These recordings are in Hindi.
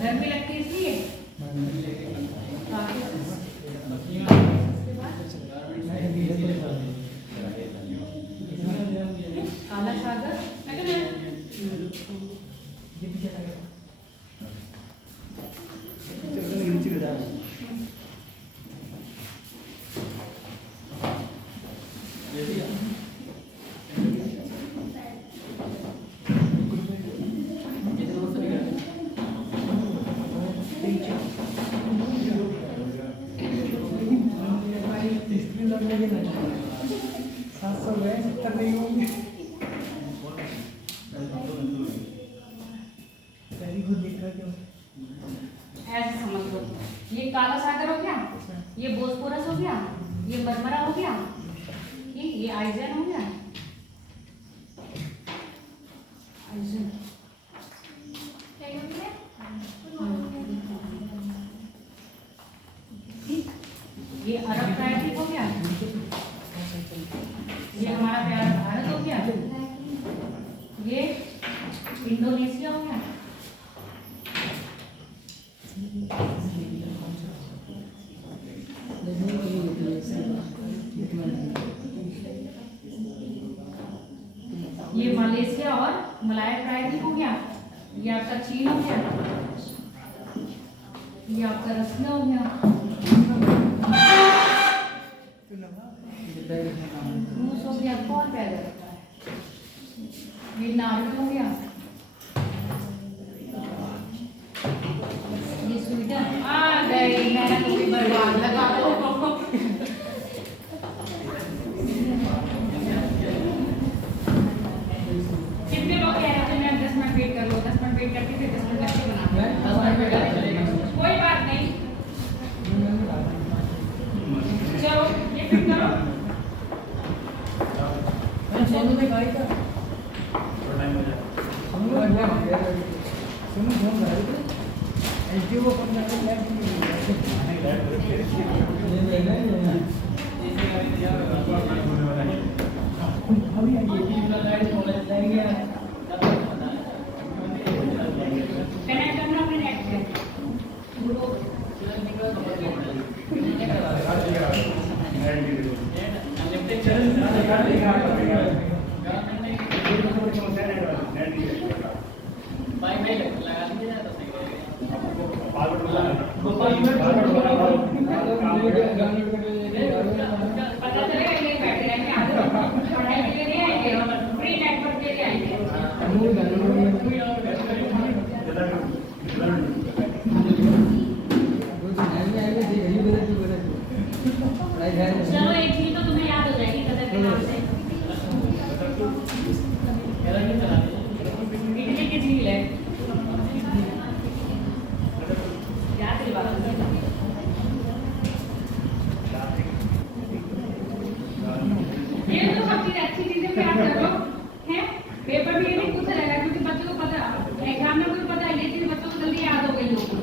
गर्मी लगती है इसलिए काला सागर ऐसे समझ लो। ये काला सागर हो गया, ये बोस्पोरस हो गया, ये मरमरा हो गया, ये आइजन हो गया, आइजन ये अरब ट्राइब हो गया, ये हमारा प्यारा भारत हो गया, ये इंडोनेशिया हो गया, ये मलेशिया और मलाया ट्राइब हो गया, ये आपका चीन हो गया, ये आपका रसिया हो गया, रूस हो गया, कौन पैदा करता है, ये नार्वे हो गया, ये स्वीडन आ गई, मैंने तो भी बर्बाद लगा दो। कितने लोग कह रहे थे मैं 10 मिनट वेट कर लो, 10 मिनट वेट करके फिर 10 मिनट करके बना कोई बात नहीं। चलो ये फिट करो। सोनू में गाड़ी का टाइम हो जाए। सोनू फोन कर रहे थे एसडीओ को फोन करके लाइट नहीं अभी ये गाड़ी कॉलेज जाएंगे कनेक्ट करना अपने नेट से पता चलेगा ये बैठे रहेंगे पढ़ाई के लिए नहीं आएंगे फ्री नेटवर्क के लिए आएंगे। चलो एक चीज तो तुम्हें याद हो जाएगी कदर के नाम से इटली की झील है याद है बात ये तो सब चीज अच्छी चीजें याद कर लो हैं पेपर भी ये नहीं पूछा जाएगा क्योंकि बच्चों को पता एग्जाम में कोई पता है ये चीज बच्चों को जल्दी याद हो गई लोगों को।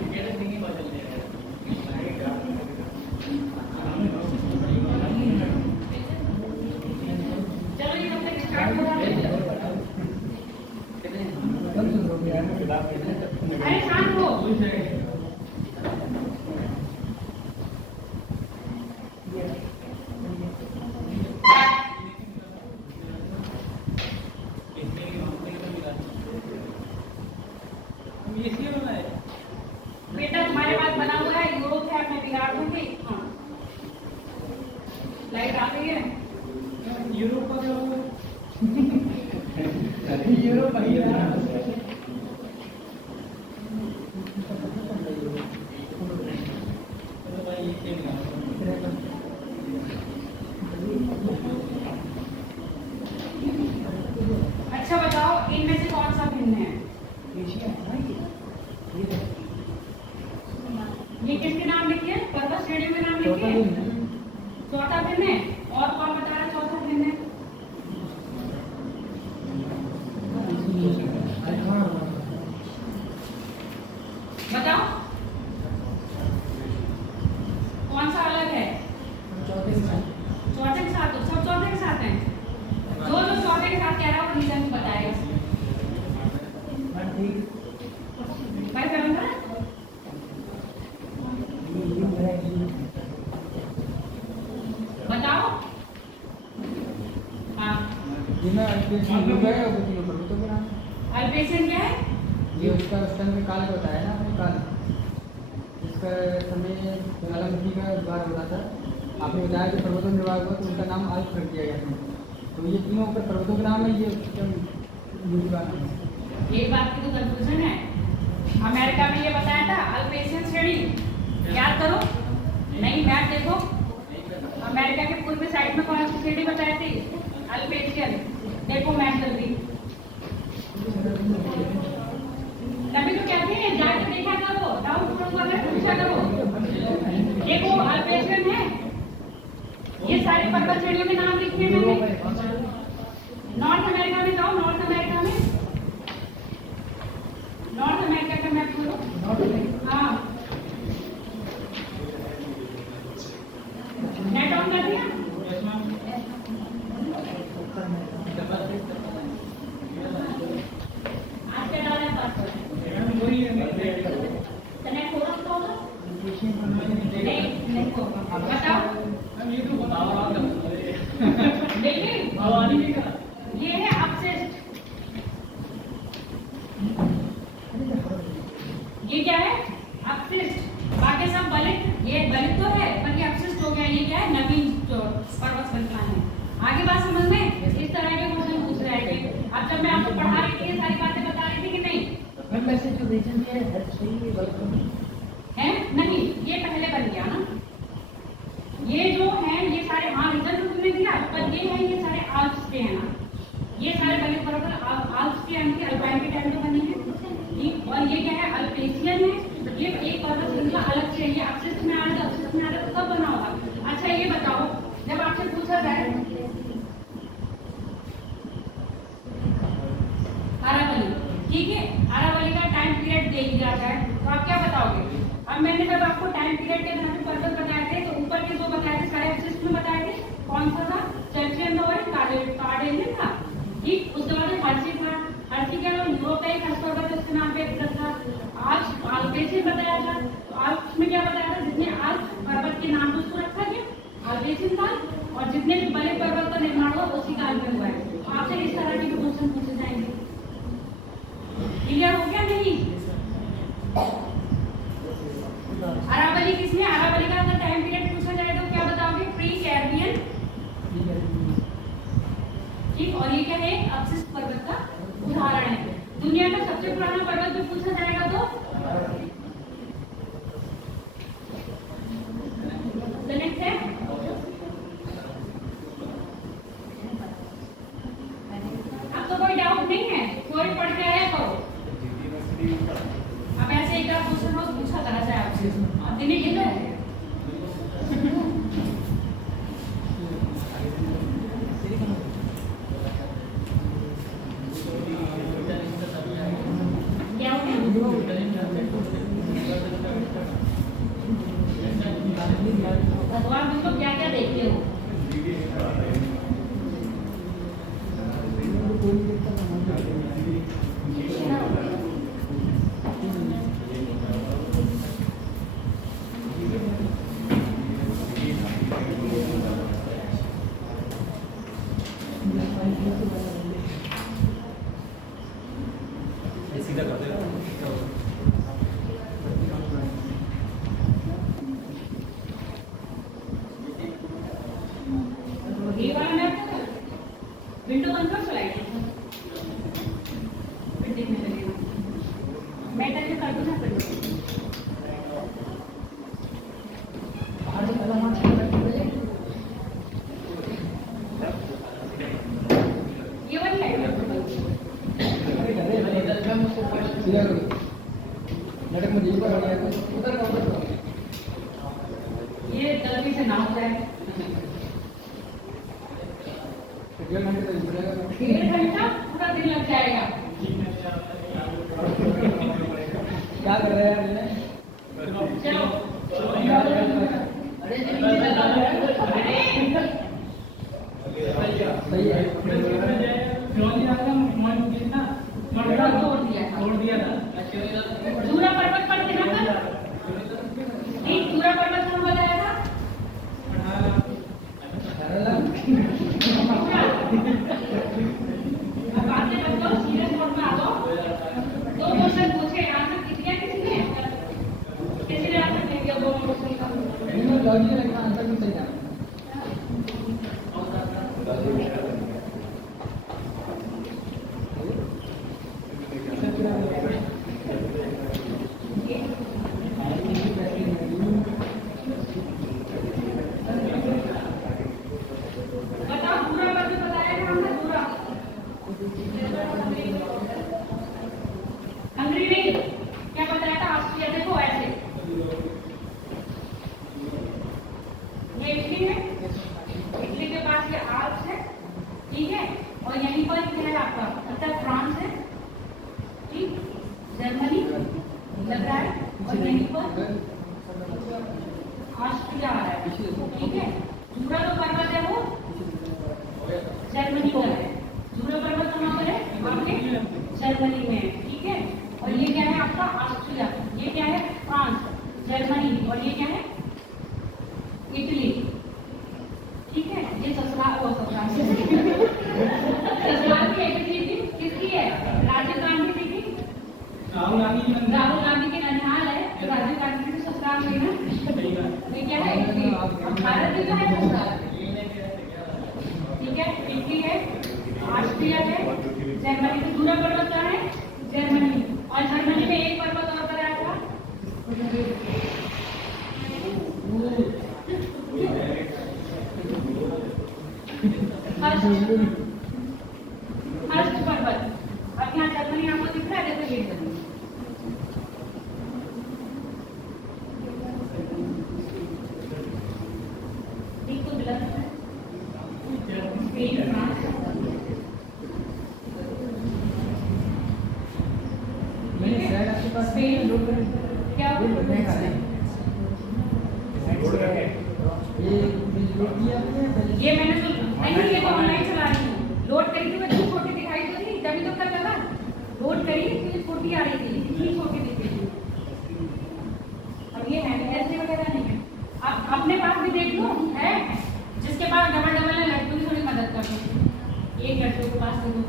चलो ये कब तक स्टार्ट होगा अरे शांत हो बेटा तुम्हारे पास बना हुआ है यूरोप है मैं बिगाड़ दूंगी। हाँ लाइट आ गई है यूरोप का क्या हुआ यूरोप अच्छा बताओ इनमें से कौन सा भिन्न है ये किसके नाम लिखिए पर्वत श्रेणी में नाम लिखिए चौथा भिन्न है और कौन बता रहा है चौथा भिन्न है बताओ कौन सा अलग है चौथे के साथ सब चौथे के साथ हैं जो चौथे के साथ कह रहा है वो रीजन बताएगा काय करूँगा बताओ। हाँ अल्पेशियन क्या है? ये उसका स्तन में काल बताया ना आपने, काल इसका समय ज्वालामुखी का द्वार होता था। आपने बताया कि पर्वतों में निर्वाह हुआ तो उनका नाम अल्प रख दिया गया था। तो ये तीनों ऊपर पर्वतों के नाम है, ये मुझे बात है। एक बात की तो कंफ्यूजन है। अमेरिका में ये बताया था अल्पेशियन श्रेणी, याद करो। नहीं मैप देखो, अमेरिका के पूर्व साइड में कौन सी श्रेणी बताई थी? अल्पेशियन। देखो मैप जल्दी। तभी तो कहते हैं जाके देखा करो, डाउन वाला पूछा करो। देखो अल्पेशियन है, ये सारे पर्वत श्रेणियों के नाम लिखे हैं मैंने। नॉर्थ अमेरिका में जाओ, नॉर्थ अमेरिका में, नॉर्थ अमेरिका का मैप खोलो। हाँ नेट ऑन कर दिया? आज क्या डाला है पासवर्ड? कनेक्ट हो रहा तो नहीं होगा। बताओ। देखिए ये है अपशिष्ट, ये क्या है? अपशिष्ट। बाकी सब बलित, ये बलित तो है पर ये अपशिष्ट हो गया। ये क्या है? नवीन जो पर्वत श्रृंखला है। आगे बात समझ में? इस तरह के क्वेश्चन पूछ रहे हैं। अब जब मैं आपको पढ़ा रही थी ये सारी बातें बता रही थी कि नहीं? मैसेज जो रीजन है नहीं, ये पहले बन गया ना। ये जो है ये सारे, हाँ रीजन तो तुमने दिया, पर ये है ये सारे आल्प्स के हैं ना। ये सारे बलित पर्वत आल्प्स के अल्पाइन के टाइम पे बने हैं। और ये क्या है? अल्पेशियन है। ये एक पर्वत श्रृंखला अलग से, ये अपशिष्ट में आ रहा है, अपशिष्ट में आ रहा है तो कब बना होगा? अच्छा ये बताओ, जब आपसे पूछा जाए अरावली, ठीक है, अरावली का टाइम पीरियड दे दिया जाए तो आप क्या बताओगे? अब मैंने जब आपको टाइम पीरियड के नाम पे पर्वत बताए थे तो ऊपर के जो बताए थे सारे अपशिष्ट में बताए थे। कौन सा था? चर्चियन और कार्डेलियन था। ठीक, उसके बाद हर्षी था। हर्षी क्या यूरोप का एक पर्वत है, उसके नाम पे एक था। आल्प्स, अल्पेशियन बताया था। तो आल्प्स में क्या बताया था? जितने आल्प्स पर्वत के नाम पे उसको रखा गया अल्पेशियन था। और जितने भी बड़े पर्वत का निर्माण हुआ उसी काल में हुआ है। तो आपसे इस तरह के क्वेश्चन पूछे जाएंगे। क्लियर हो गया? नहीं अरावली किसमें? अरावली का अगर टाइम पीरियड पूछा जाए तो क्या बताओगे? प्री कैर्बियन। ठीक, और ये क्या है? अपशिष्ट पर्वत का उदाहरण है। दुनिया का सबसे पुराना पर्वत जो पूछा जाएगा तो कनेक्ट है। अब तो कोई डाउट नहीं है, थोड़ी पढ़ के आया करो। अब ऐसे एक बार क्वेश्चन रोज पूछा करा जाए आपसे। अब दिने के तो क्या हो गया? भगवान तुम लोग क्या क्या देखते हो? सीधा कर दे। ये वाला मैप था, विंडो बंद कर स्लाइड प्रिंटिंग में लगेगा। मैं करके कर दूं ना प्रिंट। ये वाली लाइट ये गलती से ना हो जाए। 1.5 घंटा पूरा दिन लग जाएगा। क्या कर रहे हैं? चलो सही है। तोड़ दिया था। जूरा पर्वत पर थे ना पर? नहीं, जूरा पर्वत कौन बताया था? अब बातें मत करो, सीरियस मोड में आ जाओ। 2 क्वेश्चन पूछे, आंसर किया किसी ने? किसी ने आंसर नहीं दिया 2 क्वेश्चन का? लॉजिकल है, आंसर भी सही है। बताओ, जूरा पर्वत बताया था हमने, जूरा। हंगरी नहीं, क्या बताया था? ऑस्ट्रिया। देखो ऐसे, ये इटली है, इटली के पास ये आल्प्स है, ठीक है। और यहीं पर क्या है आपका? उत्तर फ्रांस है, ठीक, जर्मनी लग रहा है, और यहीं पर ऑस्ट्रिया आ रहा है, ठीक है। जूरा जो पर्वत है वो जर्मनी का है। जूरा पर्वत कहाँ पर है? आपके जर्मनी में है, ठीक है। और ये क्या है आपका? ऑस्ट्रिया। ये क्या है? France, Germany. और ये क्या है? इटली, ठीक है। ये ससुराल ससुराल की इटली थी, किसकी है? राजीव गांधी की थी। राहुल गांधी की ननिहाल है, तो राजीव गांधी की ससुराल हुई ना। ये क्या है? इटली। भारत की क्या है ससुराल? ठीक है, इटली है, ऑस्ट्रिया है, जर्मनी। तो जूरा पर्वत कहाँ है? जर्मनी। और जर्मनी में एक पर्वत और बताया था, हर्ष पर्वत। अब यहाँ जर्मनी आपको दिख रहा है? देखो ये जर्मनी, तो गलत है। Spain, France. मैंने शायद आपके पास स्पेन क्या ये नहीं खाते। ये रोटी आपने ये मैंने सुन नहीं, ये तो ऑनलाइन चला रही हूँ। लोड करी थी, बच्ची छोटी दिखाई तो थी, तभी तो कर लगा। लोड करी तो ये छोटी आ रही थी, इतनी छोटी दिख रही थी। अब ये है ऐसे वगैरह नहीं है। आप अपने पास भी देख लो, है जिसके पास डबल डबल है, लड्डू की थोड़ी मदद कर दो। एक लड्डू के पास दे दो।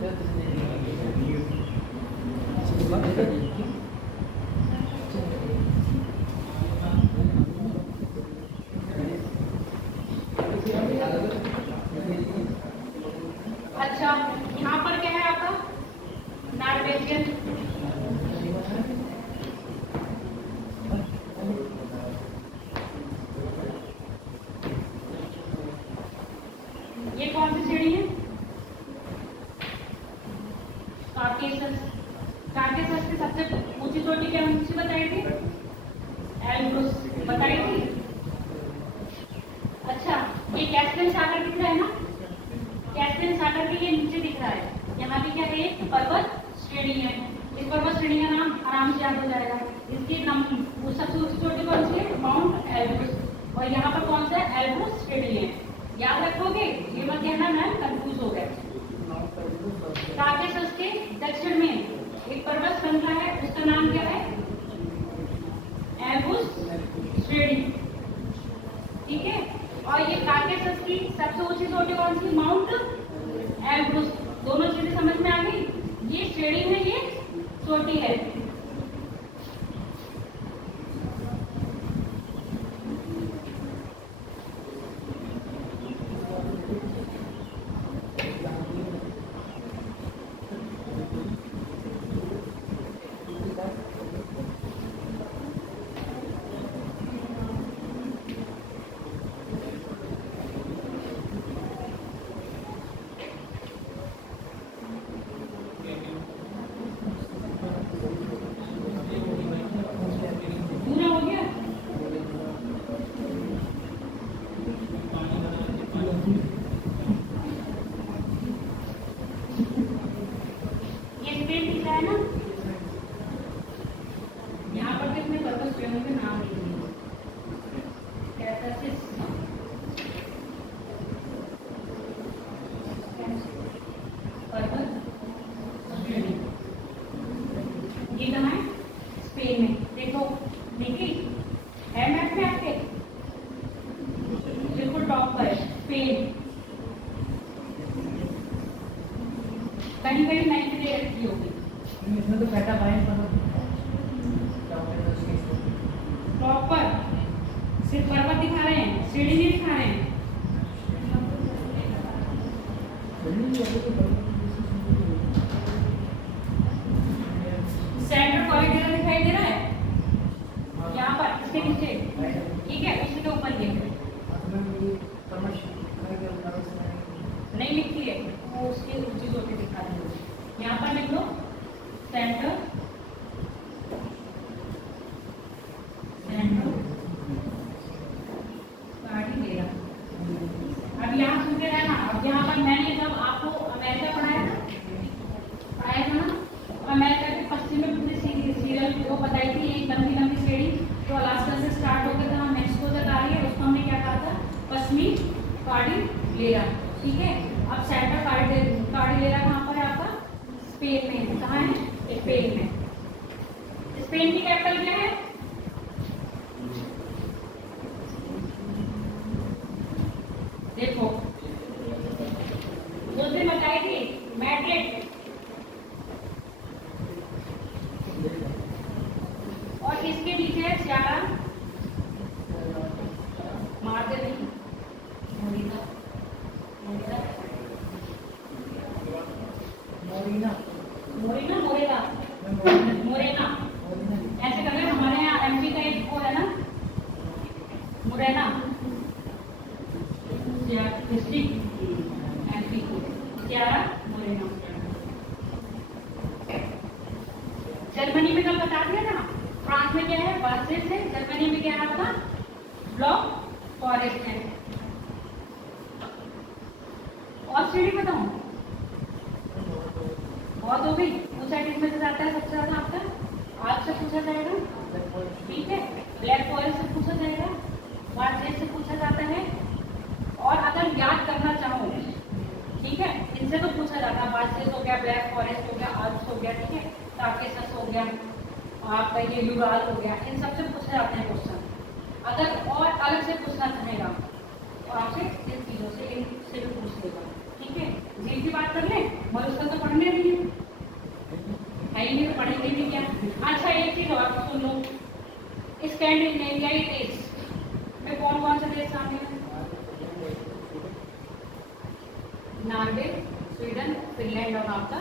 अच्छा, यहाँ पर क्या है आपका? नॉर्वेजियन। ये कौन सी श्रेणी है? काकेशस। काकेशस की सबसे ऊंची चोटी क्या ऊंची बताई थी? एल्ब्रुस बताई थी। अच्छा, ये कैस्पियन सागर दिख रहा है ना? कैस्पियन सागर के ये नीचे दिख रहा है। यहाँ भी क्या है? एक पर्वत श्रेणी है। इस पर्वत श्रेणी का नाम आराम से याद हो जाएगा। इसकी सबसे ऊंची चोटी कौन सी है? Mount Elbrus. और यहाँ पर कौन सा है? एल्ब्रुस श्रेणी है। याद रखोगे, ये मत कहना मैम कंफ्यूज हो गए। काकेशस के दक्षिण में एक पर्वत श्रृंखला है, उसका नाम क्या है? एल्ब्रुस श्रेणी, ठीक है। और ये काकेशस की सबसे ऊंची चोटी कौन सी? Mount Elbrus. दोनों चीजें समझ में आ गई? ये श्रेणी है, ये चोटी है। ये कहाँ है? स्पेन में। देखो देखी है मैप में आपके, बिल्कुल टॉप पर है स्पेन। कहीं कहीं नहीं दे रखी होगी, इसमें तो पैटा पाए टॉप पर सिर्फ पर्वत दिखा रहे हैं, सीढ़ी नहीं दिखा रहे हैं। सेंटर कॉरिडोर दिखाई दे रहा है यहाँ पर, इसके नीचे, ठीक है, उसी के ऊपर ये नहीं लिखी है, वो उसकी चीजों पे दिखा रही है। यहाँ पर लिख लो सेंटर, सेंटर गाड़ी ले रहा। अब यहाँ सुनते रहना। अब यहाँ पर मैंने जब आपको अमेरिका पढ़ाया था ना, अमेरिका के पश्चिम में पूरी सीरियल वो बताई थी, एक लंबी लंबी सीढ़ी जो अलास्का से स्टार्ट होकर जहाँ मैक्सिको तक आ रही है, उसको हमने क्या कहा था? पश्चिमी कॉर्डिलेरा। ठीक है, अब सेंटर कॉर्डिलेरा कहाँ पर है आपका? स्पेन में है। कहाँ है? स्पेन में। स्पेन की कैपिटल क्या है? देखो उस दिन बताई थी मैड्रिड, और इसके नीचे है सियारा मार्दे नहीं, मोरिना, मोरिना, मोरिना, मोरिना, मोरेना, मोरेना, ऐसे कर रहे। हमारे यहाँ एमपी का एक वो है ना, मुरैना डिस्ट्रिक्ट, एमपी सियारा मोरेना। जर्मनी में कल बता दिया था, फ्रांस में क्या है? बार्सेस है। जर्मनी में क्या है आपका? ब्लॉक फॉरेस्ट है। और सीढ़ी बताऊं? बहुत हो गई। दूसरा टीम में से जाता है सबसे ज्यादा आपका, आज से पूछा जाएगा, ठीक है, ब्लैक फॉरेस्ट से पूछा जाएगा, बार्सेस से पूछा जाता है। और अगर याद करना चाहो, ठीक है, इनसे तो पूछा जाता है, बार्सेस हो गया, ब्लैक फॉरेस्ट हो गया, आल्प्स हो गया, ठीक है, काकेशस हो गया, आपका ये यूराल हो गया, इन सबसे पूछे जाते हैं क्वेश्चन। अगर और अलग से पूछना चाहेगा तो आपसे इन चीजों से, इनसे भी पूछ लेगा। ठीक है, झील की बात कर ले, मरुस्थल तो पढ़ने नहीं है ही नहीं, तो पढ़ेंगे भी क्या। अच्छा एक चीज और सुन लो, स्कैंडिनेवियाई देश में कौन कौन से देश शामिल है? नॉर्वे, स्वीडन, फिनलैंड और आपका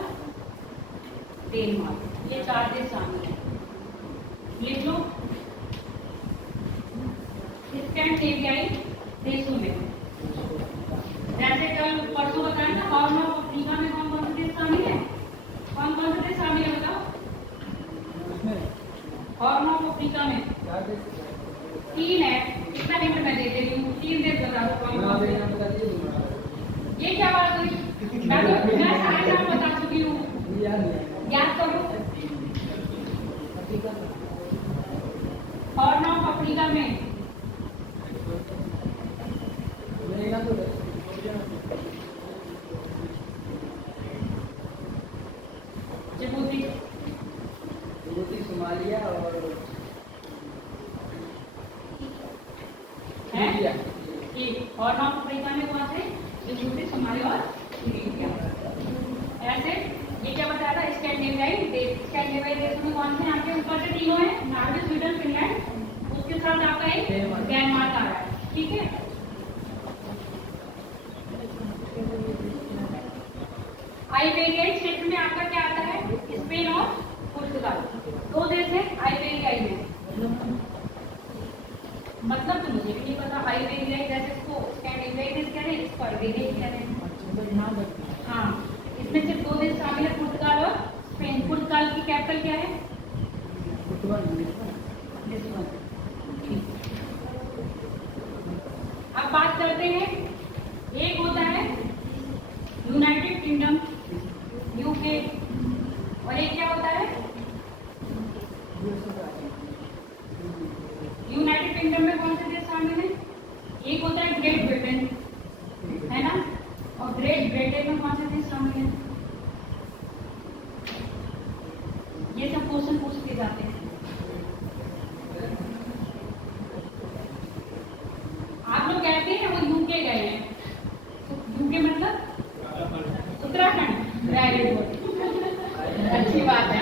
डेनमार्क, ये 4 देश शामिल हैं। लिख लो स्कैंडिनेवियाई देशों में। जैसे कल परसों बताया ना, हॉर्न ऑफ अफ्रीका में कौन कौन से देश शामिल है? कौन कौन से देश शामिल है बताओ? हॉर्न ऑफ अफ्रीका में 3 है। कितना हिंट मैं दे रही हूँ? 3 देश बता दो कौन कौन से। ये क्या बात हुई? मैं सारे नाम बता चुकी हूँ, याद करो। हॉर्न ऑफ अफ्रीका में जिबूती, सोमालिया और है ठीक। हॉर्न ऑफ अफ्रीका में कौन से? जिबूती, सोमालिया और लीबिया। ऐसे ये क्या बताया था? स्कैंडिनेवियाई देश। स्कैंडिनेवियाई देशों में कौन से? आपके ऊपर से तीनों है, नॉर्वे, स्वीडन, फिनलैंड, उसके साथ आपका एक डेनमार्क आ रहा है। ठीक है, आइबेरियाई क्षेत्र में आपका क्या आता है? स्पेन और पुर्तगाल, 2 देश है आइबेरियाई में। मतलब तो मुझे भी नहीं पता। आइबेरियाई जैसे इसको स्कैंडिनेवियाई देश कह रहे हैं, इसको आइबेरियाई कह रहे हैं। हाँ, इसमें सिर्फ 2 देश शामिल है, पुर्तगाल और स्पेन। पुर्तगाल की कैपिटल क्या है? लिस्बन। अब बात करते हैं, एक होता है यूनाइटेड किंगडम, यूके, और एक क्या होता है? यूनाइटेड किंगडम में कौन से देश शामिल है? एक होता है ग्रेट ब्रिटेन, है ना, और ग्रेट ब्रिटेन में कौन से देश शामिल है? ये सब क्वेश्चन लेके जाते हैं? आप लोग कहते हैं वो यूके गए हैं, तो यूके मतलब उत्तराखंड। वेरी गुड, अच्छी बात है।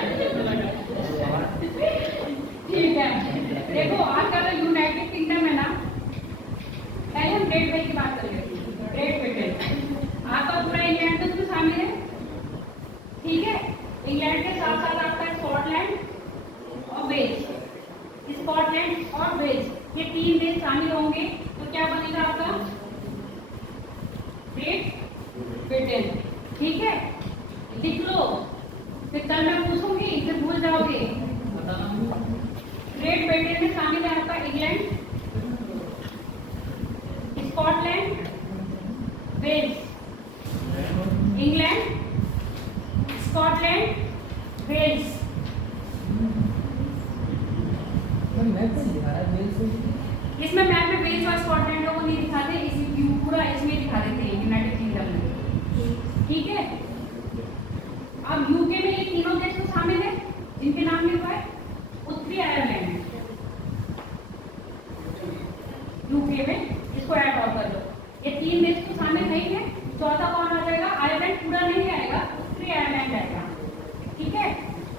ठीक है, देखो आपका तो यूनाइटेड किंगडम है ना। पहले हम ग्रेट ब्रिटेन की बात कर रहे थे। ग्रेट ब्रिटेन आपका पूरा इंग्लैंड तो उसमें शामिल है, ठीक है। इंग्लैंड के साथ साथ आपका स्कॉटलैंड और वेल्स, स्कॉटलैंड और वेल्स, ये 3 देश शामिल होंगे, तो क्या बनेगा आपका ग्रेट ब्रिटेन। ठीक है, लिख लो, फिर कल मैं पूछूंगी फिर भूल जाओगे। ग्रेट ब्रिटेन में शामिल है आपका England, Scotland, Wales. England, Scotland, Wales. इसमें मैप में वेल्स और स्कॉटलैंड को नहीं दिखाते, इसी पूरा इसमें दिखा देते हैं यूनाइटेड किंगडम में। ठीक है, अब यूके में ये तीनों देश तो शामिल है जिनके नाम लिखा है। उत्तरी आयरलैंड यूके में, इसको ऐड ऑन कर लो। ये 3 देश तो शामिल नहीं है, चौथा कौन आ जाएगा? आयरलैंड पूरा नहीं आएगा, उत्तरी आयरलैंड आएगा। ठीक है,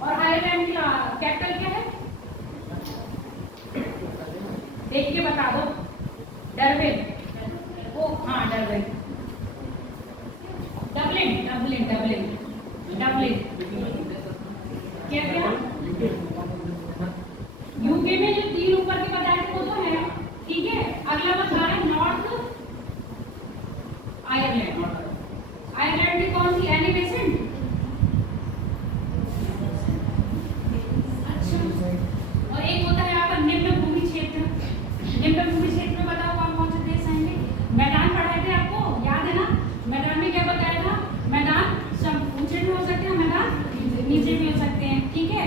और आयरलैंड की कैपिटल क्या है? देख के बता दो। डरबिन। ओ हाँ, Durbin. Dublin, Dublin, Dublin, Dublin. क्या क्या? यूके में जो 3 ऊपर के बताए थे वो तो है, ठीक है। अगला बता रहे नॉर्थ आयरलैंड। आयरलैंड की कौन सी? Any basin. अच्छा, और एक होता है आपका निम्न भूमि क्षेत्र। निम्न भूमि क्षेत्र में बताओ कौन से देश आएंगे? मैदान पढ़ाए थे आपको, याद है ना? मैदान में क्या बताया था? मैदान ऊंचे भी हो सकते हैं, मैदान नीचे भी हो सकते हैं। ठीक है,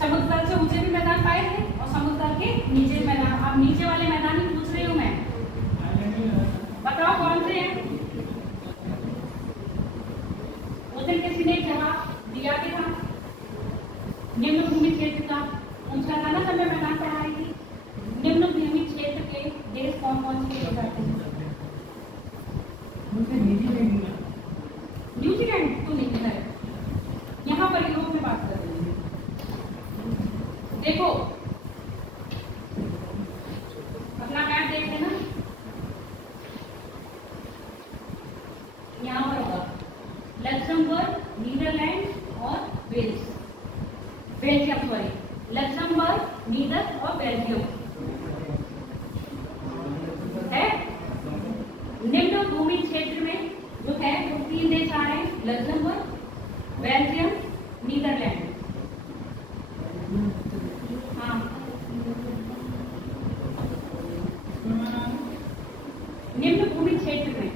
समुद्र तल से ऊंचे भी मैदान पाए थे और समुद्र तल के नीचे मैदान। अब नीचे वाले मैदान ही पूछ रही हूँ मैं, बताओ कौन से हैं? उस दिन किसी ने जवाब दिया भी था, निम्न भूमि क्षेत्र का पूछा था ना, सब मैं मैदान पढ़ा रही थी। निम्न भूमि क्षेत्र के देश कौन कौन से हो जाते हैं? न्यूजीलैंड तो नहीं है, यहाँ पर यूरोप में बात कर रही हूँ। देखो अपना मैप देख लेना, यहाँ पर होगा लक्समबर्ग, नीदरलैंड और Wales. Belgium, sorry, Luxembourg, Nether और बेल्जियम है। निम्न भूमि क्षेत्र में जो है वो 3 देश आ रहे हैं, लक्समबर्ग, बेल्जियम, नीदरलैंड। हाँ, निम्न भूमि क्षेत्र में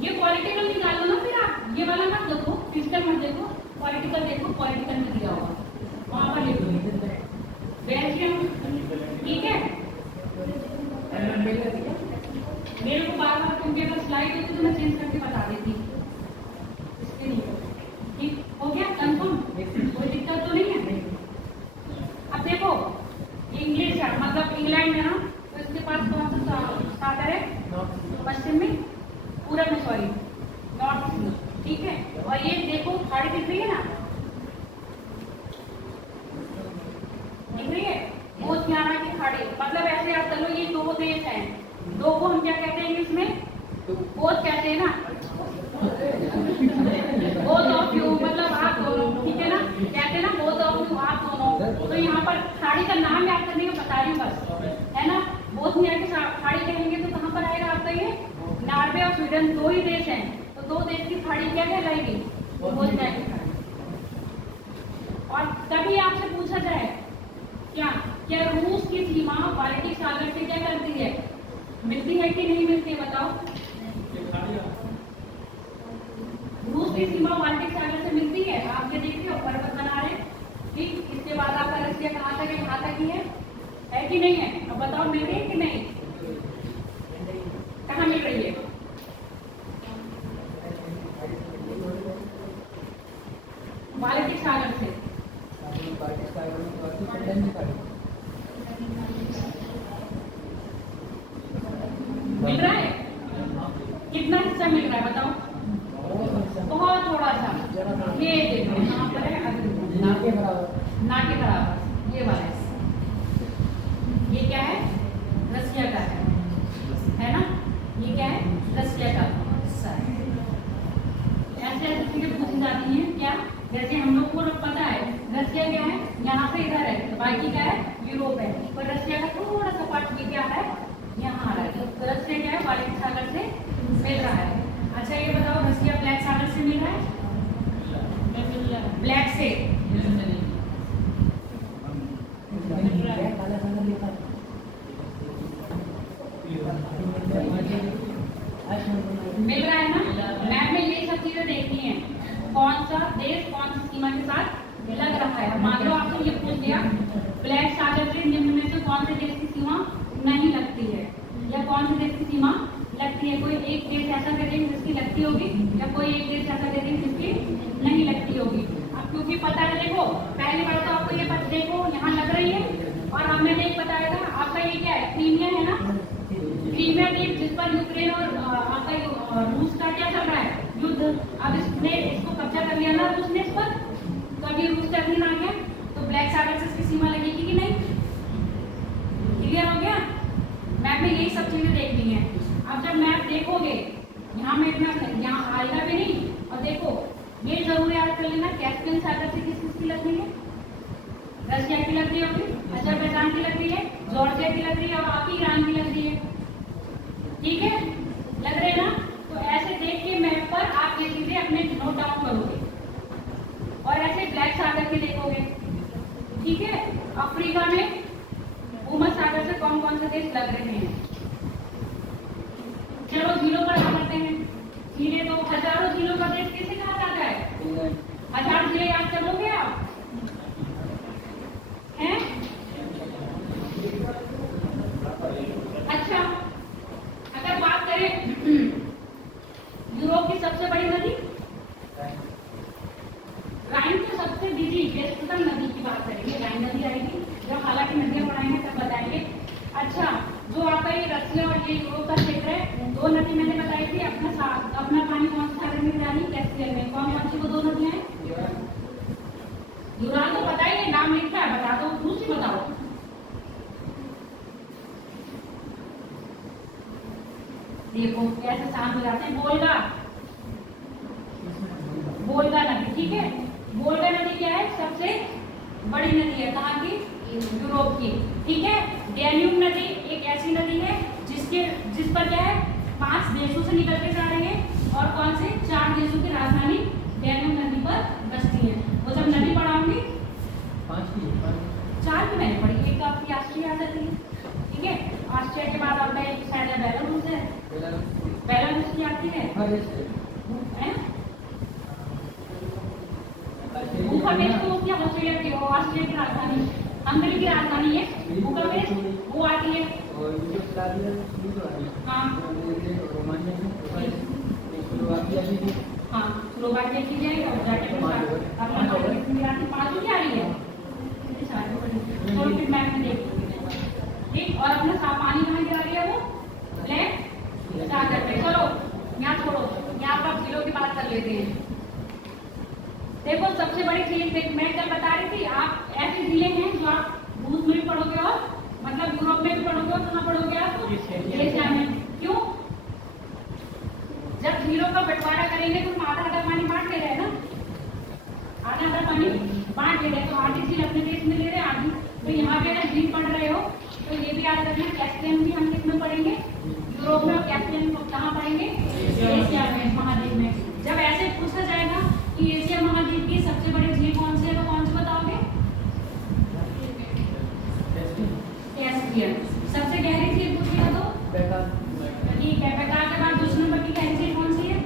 ये पॉलिटिकल निकालो ना, फिर आप ये वाला मत देखो, फिजिकल मत देखो, पॉलिटिकल देखो। पॉलिटिकल में दिया होगा, वहां पर लिखो बेल्जियम। ठीक है, मेरे को बार बार तुमके अगर स्लाइड देती तो मैं चेंज करके बता देती, इसके नहीं। ठीक हो गया, कंफर्म? कोई दिक्कत तो नहीं है? अब देखो इंग्लिश है, मतलब इंग्लैंड है ना, तो इसके पास कौन सा सागर है? पश्चिम में, पूरब में, सॉरी नॉर्थ में। ठीक है, और ये देखो खाड़ी दिख रही है ना, दिख रही है? ओशियाना की खाड़ी, मतलब ऐसे आप चलो ये 2 देश हैं, 2 को हम क्या कहते हैं इंग्लिश में? बोथ कहते हैं ना, बोथ ऑफ यू, मतलब आप दोनों। ठीक है ना, कहते हैं ना बोथ ऑफ यू, आप दोनों। तो यहाँ पर खाड़ी का नाम याद करने का बता रही हूँ बस, है ना। बोथ में आके खाड़ी कहेंगे तो कहाँ पर आएगा आपका? ये नॉर्वे और स्वीडन 2 ही देश हैं, तो 2 देश की खाड़ी क्या कहलाएगी? बोथ की खाड़ी। और कभी आपसे पूछा जाए क्या रूस की सीमा बाल्टिक सागर से क्या करती है? मिलती है कि नहीं मिलती है? बताओ। रूस की सीमा बाल्टिक सागर से मिलती है। आप ये देखिए पर्वत बना रहे हैं, ठीक। इसके बाद आपका रशिया कहाँ तक है? यहाँ तक ही है कि नहीं है? अब बताओ मिल रही है कि नहीं? कहाँ मिल रही है? बाल्टिक सागर से। बाल्टिक सागर में तो फिनलैंड की खाड़ी। मिल रहा है? कितना हिस्सा मिल रहा है बताओ? बहुत थोड़ा सा। ये देखो यहाँ पर है अग्नि, ना के बराबर। ना के बराबर ये वाला हिस्सा। ये क्या है? रसिया का है ना? ये क्या है? रसिया का हिस्सा है। ऐसे ऐसे चीजें पूछी जाती हैं क्या? जैसे हम लोग को पता है रसिया क्या है, यहाँ से इधर है, बाकी क्या है? यूरोप है। पर रसिया का थोड़ा सा पार्ट ये क्या है? यहाँ आ रहा है। तो रसिया क्या है? बाल्टिक सागर से मिल रहा है। अच्छा ये बताओ रसिया ब्लैक सागर से मिल रहा है? ब्लैक से मिल रहा है ना? मैप में ये सब चीजें देखनी है, कौन सा देश कौन सी सीमा के साथ लग रहा है। मान लो आपको ये पूछ दिया ब्लैक सागर से निम्न में से कौन से देश की सीमा नहीं लगती है, या कौन से देश की सीमा लगती है। कोई एक देश ऐसा दे देंगे जिसकी लगती होगी, या कोई एक देश ऐसा दे देंगे जिसकी नहीं लगती होगी। अब क्योंकि पता है, देखो पहली बार तो आपको ये पता, देखो यहाँ लग रही है, और अब मैंने एक बताया था आपका ये क्या है? क्रीमिया है ना? क्रीमिया द्वीप जिस पर यूक्रेन और आपका रूस का क्या चल रहा है? युद्ध। अब इसने इसको कब्जा कर लिया ना रूस ने इस पर, तो अभी रूस का अधीन आ गया, तो ब्लैक सागर से इसकी सीमा लगेगी कि नहीं? क्लियर हो गया? मैप में यही सब चीजें देखनी है। अब जब मैप देखोगे यहाँ में इतना यहाँ आएगा भी नहीं, और देखो ये जरूर याद कर लेना कैस्पियन सागर से किस किसकी लग रही है? रशिया की लग रही होगी, अजरबैजान की लग रही है, जॉर्जिया की लग रही है, और आपकी ईरान की लग रही है। ठीक है, लग रहे हैं ना? तो ऐसे देख के मैप पर आप ये चीजें अपने नोट डाउन करोगे, और ऐसे ब्लैक सागर के देखोगे। ठीक है, अफ्रीका में भूमध्य सागर से कौन कौन से देश लग रहे हैं? चलो जिलों पर आ करते हैं। जिले तो हजारों जिलों का देश किसे कहा जाता है? हजार जिले याद करोगे आप? हैं? अच्छा, अगर बात करें यूरोप की सबसे बड़ी नदी राइन, तो सबसे बिजी व्यस्ततम नदी की बात करेंगे, राइन नदी आएगी। जब हालांकि नदियां पढ़ाएंगे तब बताएंगे। अच्छा, जो आपका ये रसिया और ये यूरोप का क्षेत्र है, दो नदी मैंने बताई थी। अपना पानी कौन सा सागर में गिरा रही? कैस्पियन में। कौन कौन सी वो दो नदियां हैं? यूरान तो बताइए, नाम लिखा है, बता दो, दूसरी बताओ। देखो कैसे शांत हो जाते हैं। वोल्गा, वोल्गा नदी। ठीक है, वोल्गा नदी क्या है? सबसे बड़ी नदी है। कहाँ की? यूरोप की। ठीक है, डैन्यूब नदी एक ऐसी नदी है जिस पर क्या है? 5 देशों से निकल के जा रही है, और कौन से? 4 देशों की राजधानी डैन्यूब नदी पर बसती है। वो जब नदी पढ़ाऊंगी 4 की मैंने पढ़ी, एक तो आपकी ऑस्ट्रिया आ जाती है। ठीक है, ऑस्ट्रिया के बाद आपका एक शायद बेलारूस है, बेलारूस की आती है। बुखारेस्ट तो क्या ऑस्ट्रेलिया की, ऑस्ट्रिया की राजधानी, हंगरी की राजधानी है बुखारेस्ट, वो आती है। हाँ हाँ, स्लोवाकिया की जाएगी, और जाके अपना 5 की आ रही है। थोड़ी फिर मैप में देखोगे। ठीक, और अपना पानी कहाँ गिरा रही है? वो ब्लैक सागर में। चलो यहाँ छोड़ो, यहाँ पर आप जिलों की बात कर लेते हैं। देखो सबसे बड़ी चीज मैं कल बता रही थी, आप ऐसे जिले हैं जो आप रूस में भी पढ़ोगे, और मतलब यूरोप में भी पढ़ोगे, और कहाँ पढ़ोगे आप? एशिया में। क्यों? जब जिलों का बंटवारा करेंगे तो आधा आधा पानी बांट ले रहे हैं ना, आधा आधा पानी बांट ले रहे हैं। तो आधी झील अपने देश में ले रहे हैं, आधी तो यहाँ पे अगर झील पढ़ रहे हो तो ये भी याद रखना, कैस्पियन भी हम किस में पढ़ेंगे? यूरोप में। और कैस्पियन को कहाँ पढ़ेंगे? एशिया में, महाद्वीप में। जब ऐसे पूछा जाएगा कि एशिया महाद्वीप की सबसे बड़ी झील कौन सी है, तो कौन सी बताओगे? कैस्पियन। सबसे गहरी झील पूछिएगा तो ठीक है, बेकार के बाद दूसरे नंबर की गहरी झील कौन सी है?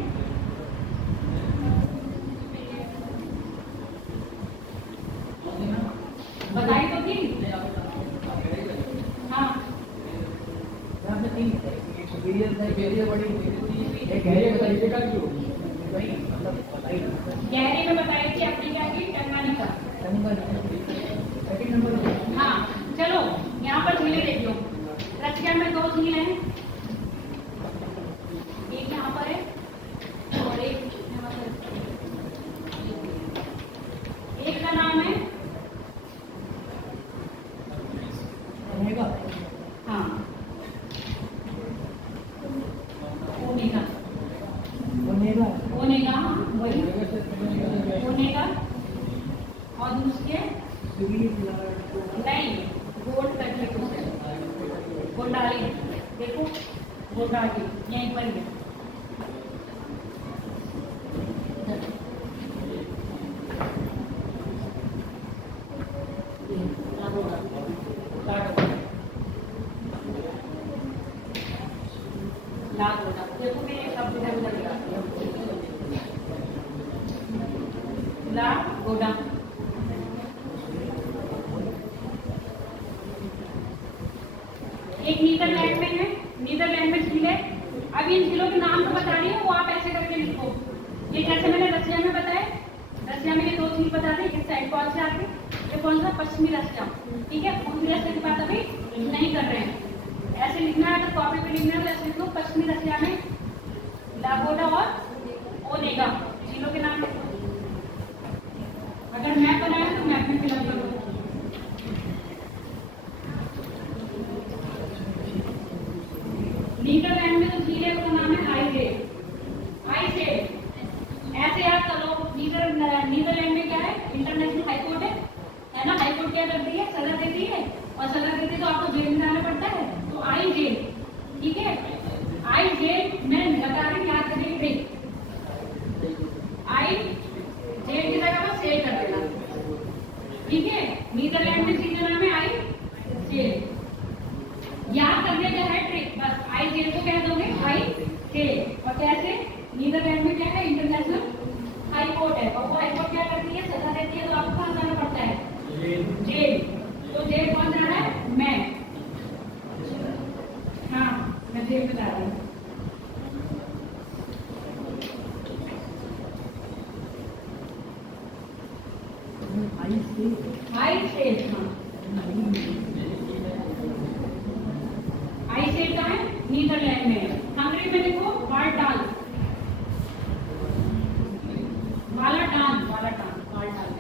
बताइए तो ठीक। हाँ गहरी में बताई थी अफ्रीका की हाँ चलो यहाँ पर झीलें देख लो। रसिया में 2 झील हैं, एक यहाँ पर है और एक यहाँ पर। एक का नाम है हाँ ओनेगा वही ओनेगा, और दूसरे नहीं गोल्ड करके कुछ है, गोल्डाली देखो, गोल्डाली यहीं पर ही है। लागोड़ा देखो, मैं एक शब्द इधर उधर लगाती हूँ। लागोड़ा एक नीदरलैंड में है, नीदरलैंड में झील है। अब इन झीलों के नाम तो बता रही हूँ, वो आप ऐसे करके लिखो। ये जैसे मैंने रसिया में बताया, रसिया में ये 2 झील बता दी, इस साइड कौन से आते, ये कौन सा पश्चिमी रसिया, ठीक है। पूर्वी रसिया की बात अभी नहीं कर रहे हैं। ऐसे लिखना है, अगर कॉपी पे लिखना है तो ऐसे लिखो, पश्चिमी रसिया में लागोड़ा और ओनेगा झीलों के नाम लिखो। अगर मैप बनाया तो मैप में फिलअप करो। नीदरलैंड में जो झील है उसका नाम है आइजेल। आइजेल ऐसे याद करो। नीदरलैंड में क्या है, इंटरनेशनल हाई कोर्ट है ना। हाई कोर्ट क्या करती है, सजा देती है, और सजा देती है तो आपको जेल में जाना पड़ता है, तो आई जेल, ठीक है। आई जेल मैं लगा रही याद करने की ट्रिक। आई जेल की जगह पर सेल कर देना, ठीक है। नीदरलैंड में झील का नाम है आई जेल। याद करने का है ट्रिक, बस आई जेल को कह दोगे आई जेल। और कैसे, नीदरलैंड में क्या है, इंटरनेशनल हाई कोर्ट है, और वो हाई कोर्ट क्या करती है, सजा देती है, तो आपको कहाँ जाना पड़ता है, जेल। तो जेल कौन जा रहा है, मैं। हाँ मैं जेल में जा रही हूँ। आई सेल, हाँ आई सेल कहाँ है, नीदरलैंड में। हंगरी में देखो वालटाल, वालाटान, वालाटान, वालटाल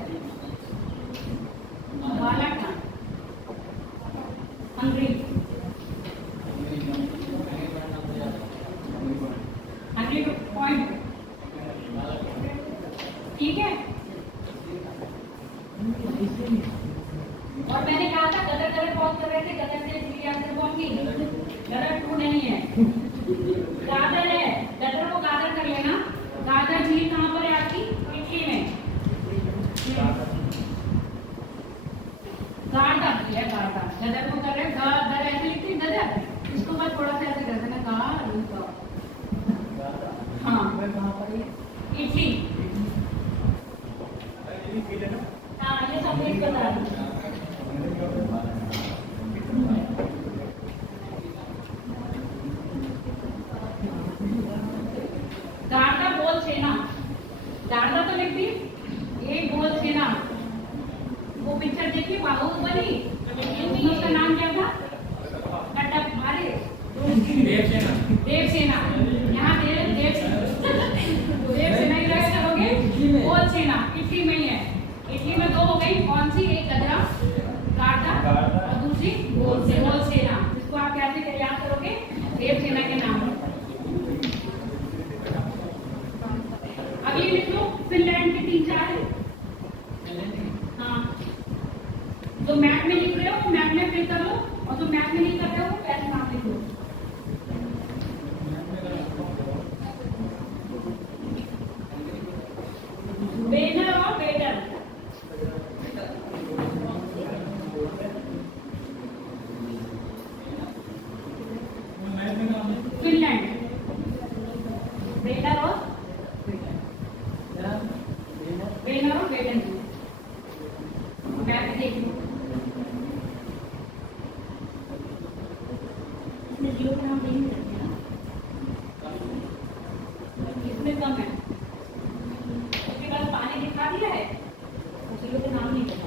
वालाटान, हंगरी। हंगरी पॉइंट, ठीक है। और मैंने कहा था गदर गदर बहुत कर रहे थे, गदर से इसलिए आंसर पहुंची। गदर 2 नहीं है, गादर है। गदर को गादर कर लेना। गादर झील कहाँ पर है आपकी, इटली में। गार्डा है, गार्डा। गदर को कर रहे हैं, गदर ऐसे लिखते हैं, गदर। इसको बस थोड़ा सा ऐसे कर देना, गार्डा। हाँ इटली, हाँ ये सब एक बता दूँ। गार्डा बोल सेना, गार्डा तो लिख दी, ये बोल सेना। वो पिक्चर देखी बाहुबली, उसका नाम क्या था, कटक मारे देवसेना। देवसेना, यहाँ देवसेना ही रह करोगे। बोल सेना इटली में ही है। इटली में 2 हो गई, कौन सी, एक गदरा गार्डा और दूसरी बोल सेना। इसको आप कैसे याद करोगे, देवसेना के नाम। अभी लिख लो फिनलैंड के 3-4 है। हाँ जो मैप में लिख रहे हो वो मैप में फिल कर लो, और जो मैप में नहीं कर रहे हो वो कैसे नाम लिख लो। बेनर और बेटर, फिनलैंड, बेटर और बेटन। मैप देख लो, इसमें जियो का नाम नहीं करते ना, इसमें कम है। उसके बाद पानी दिखा दिया है, जियो का नाम नहीं करते।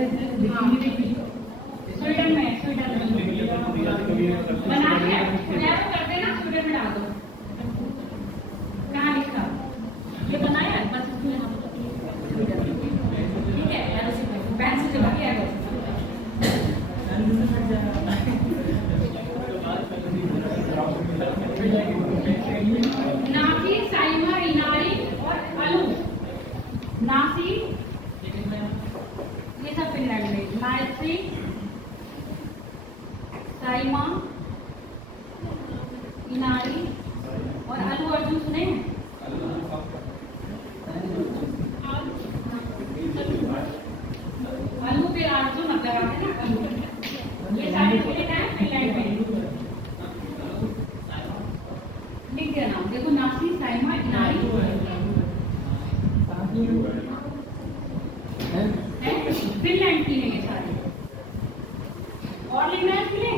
स्वीडन में, स्वीडन में बना दिया, तैयार कर देना, स्वीडन में डाल दो। कहाँ लिखा ये बनाया बस इसमें यहाँ ठीक है यार, उसी में पेन से जमा किया है। नासी, साइमा, इनारी और अलू। नासी ये सब फिनलैंड में, नासी, साइमा, इनारी और अलू अर्जुन सुने हैं? अलू पे अर्जुन मत लगाते ना, अलू। ये सारे फिनलैंड हैं, फिनलैंड में लिख दिया नाम, देखो नासी, साइमा, इनारी फिनलैंड की है ये सारी। और लिखना है इसमें,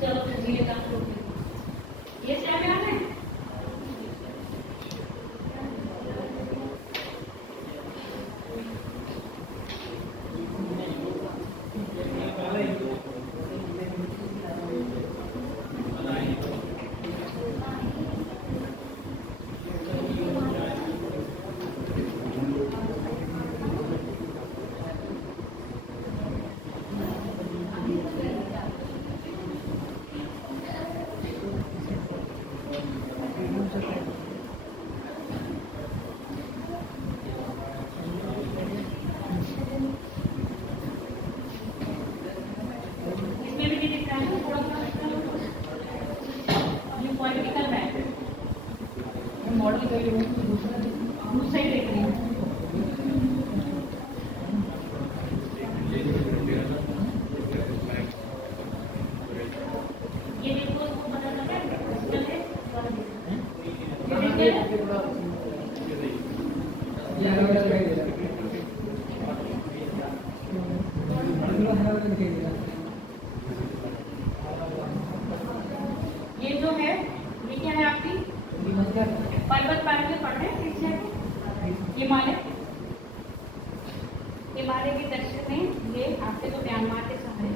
चलो धीरे काम करो। ये क्या बयान है? मॉडल का दूसरा ही देख रही हूँ। ये देखो इसको पता लगा है? ये देखिए ये अलग अलग दिखाई दे रहा है। ये जो है ये क्या है आपकी पर्वत बारे में पढ़ रहे हैं पीछे। हिमालय, हिमालय के दक्षिण में ये आपके जो म्यांमार के शहर है,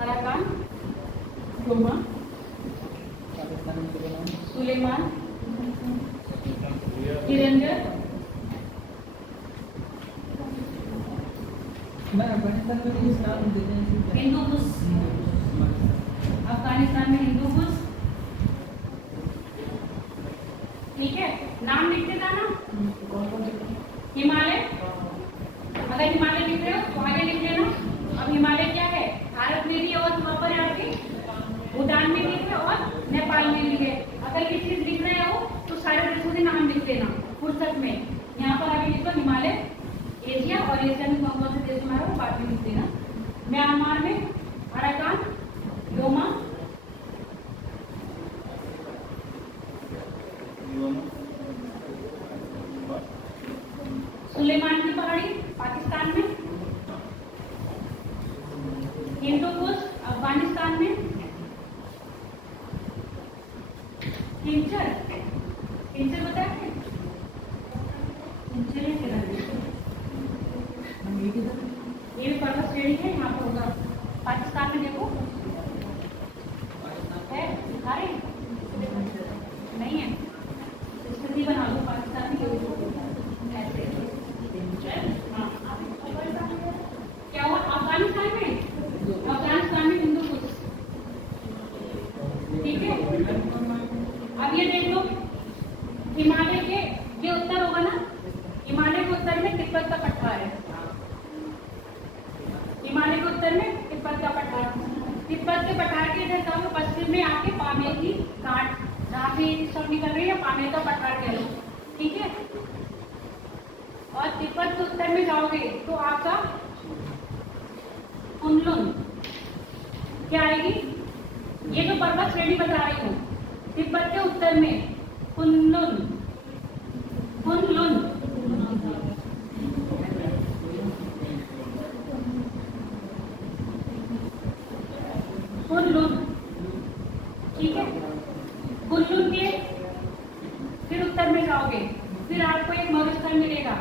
अराकान, डोमा, सुलेमान, किरंजर, अफगानिस्तान में इस नाम देते हैं हिंदूकुश, अफगानिस्तान में हिंदूकुश। ठीक है, नाम लिखते था ना हिमालय। अगर हिमालय लिख रहे हो तो आगे लिख लेना। अब हिमालय क्या है? भारत में भी और वहाँ पर आपके भूटान में भी है और नेपाल में भी है। अगर ये चीज लिख रहे हो तो सारे देशों के नाम लिख लेना फुर्सत में। यहाँ पर आगे लिखो हिमालय, एशिया, और एशिया में कौन कौन से देश में आ रहा है बाद में लिख देना। म्यांमार में अराकान, डोमा, सुलेमान की पहाड़ी पाकिस्तान में, हिंदूकुश अफगानिस्तान में, किंचर, किंचर पता है? किंचर ये भी पर्वत श्रेणी है, यहाँ पर होगा। पाकिस्तान में देखो है, दिखा रहे नहीं है, स्थिति बना लो पाकिस्तान में ऐसे। हाँ, क्या हुआ अफगानिस्तान में? अफगानिस्तान में हिंदूकुश। ठीक है, अब ये देख लो हिमालय के, ये उत्तर होगा ना, हिमालय के उत्तर में तिब्बत का पठार है। हिमालय के उत्तर में तिब्बत का पठार, तिब्बत के पठार के इधर का पश्चिम में आपके पामेर की घाट, जहाँ से सब निकल रही है पामेर का पठार कह लो। ठीक है, और तिब्बत के उत्तर में जाओगे तो आपका कुनलुन क्या आएगी? ये जो पर्वत श्रेणी बता रही हूँ तिब्बत के उत्तर में कुनलुन, कुनलुन। कुनलुन, ठीक है, कुनलुन के फिर उत्तर में जाओगे, फिर आपको एक मरुस्थल मिलेगा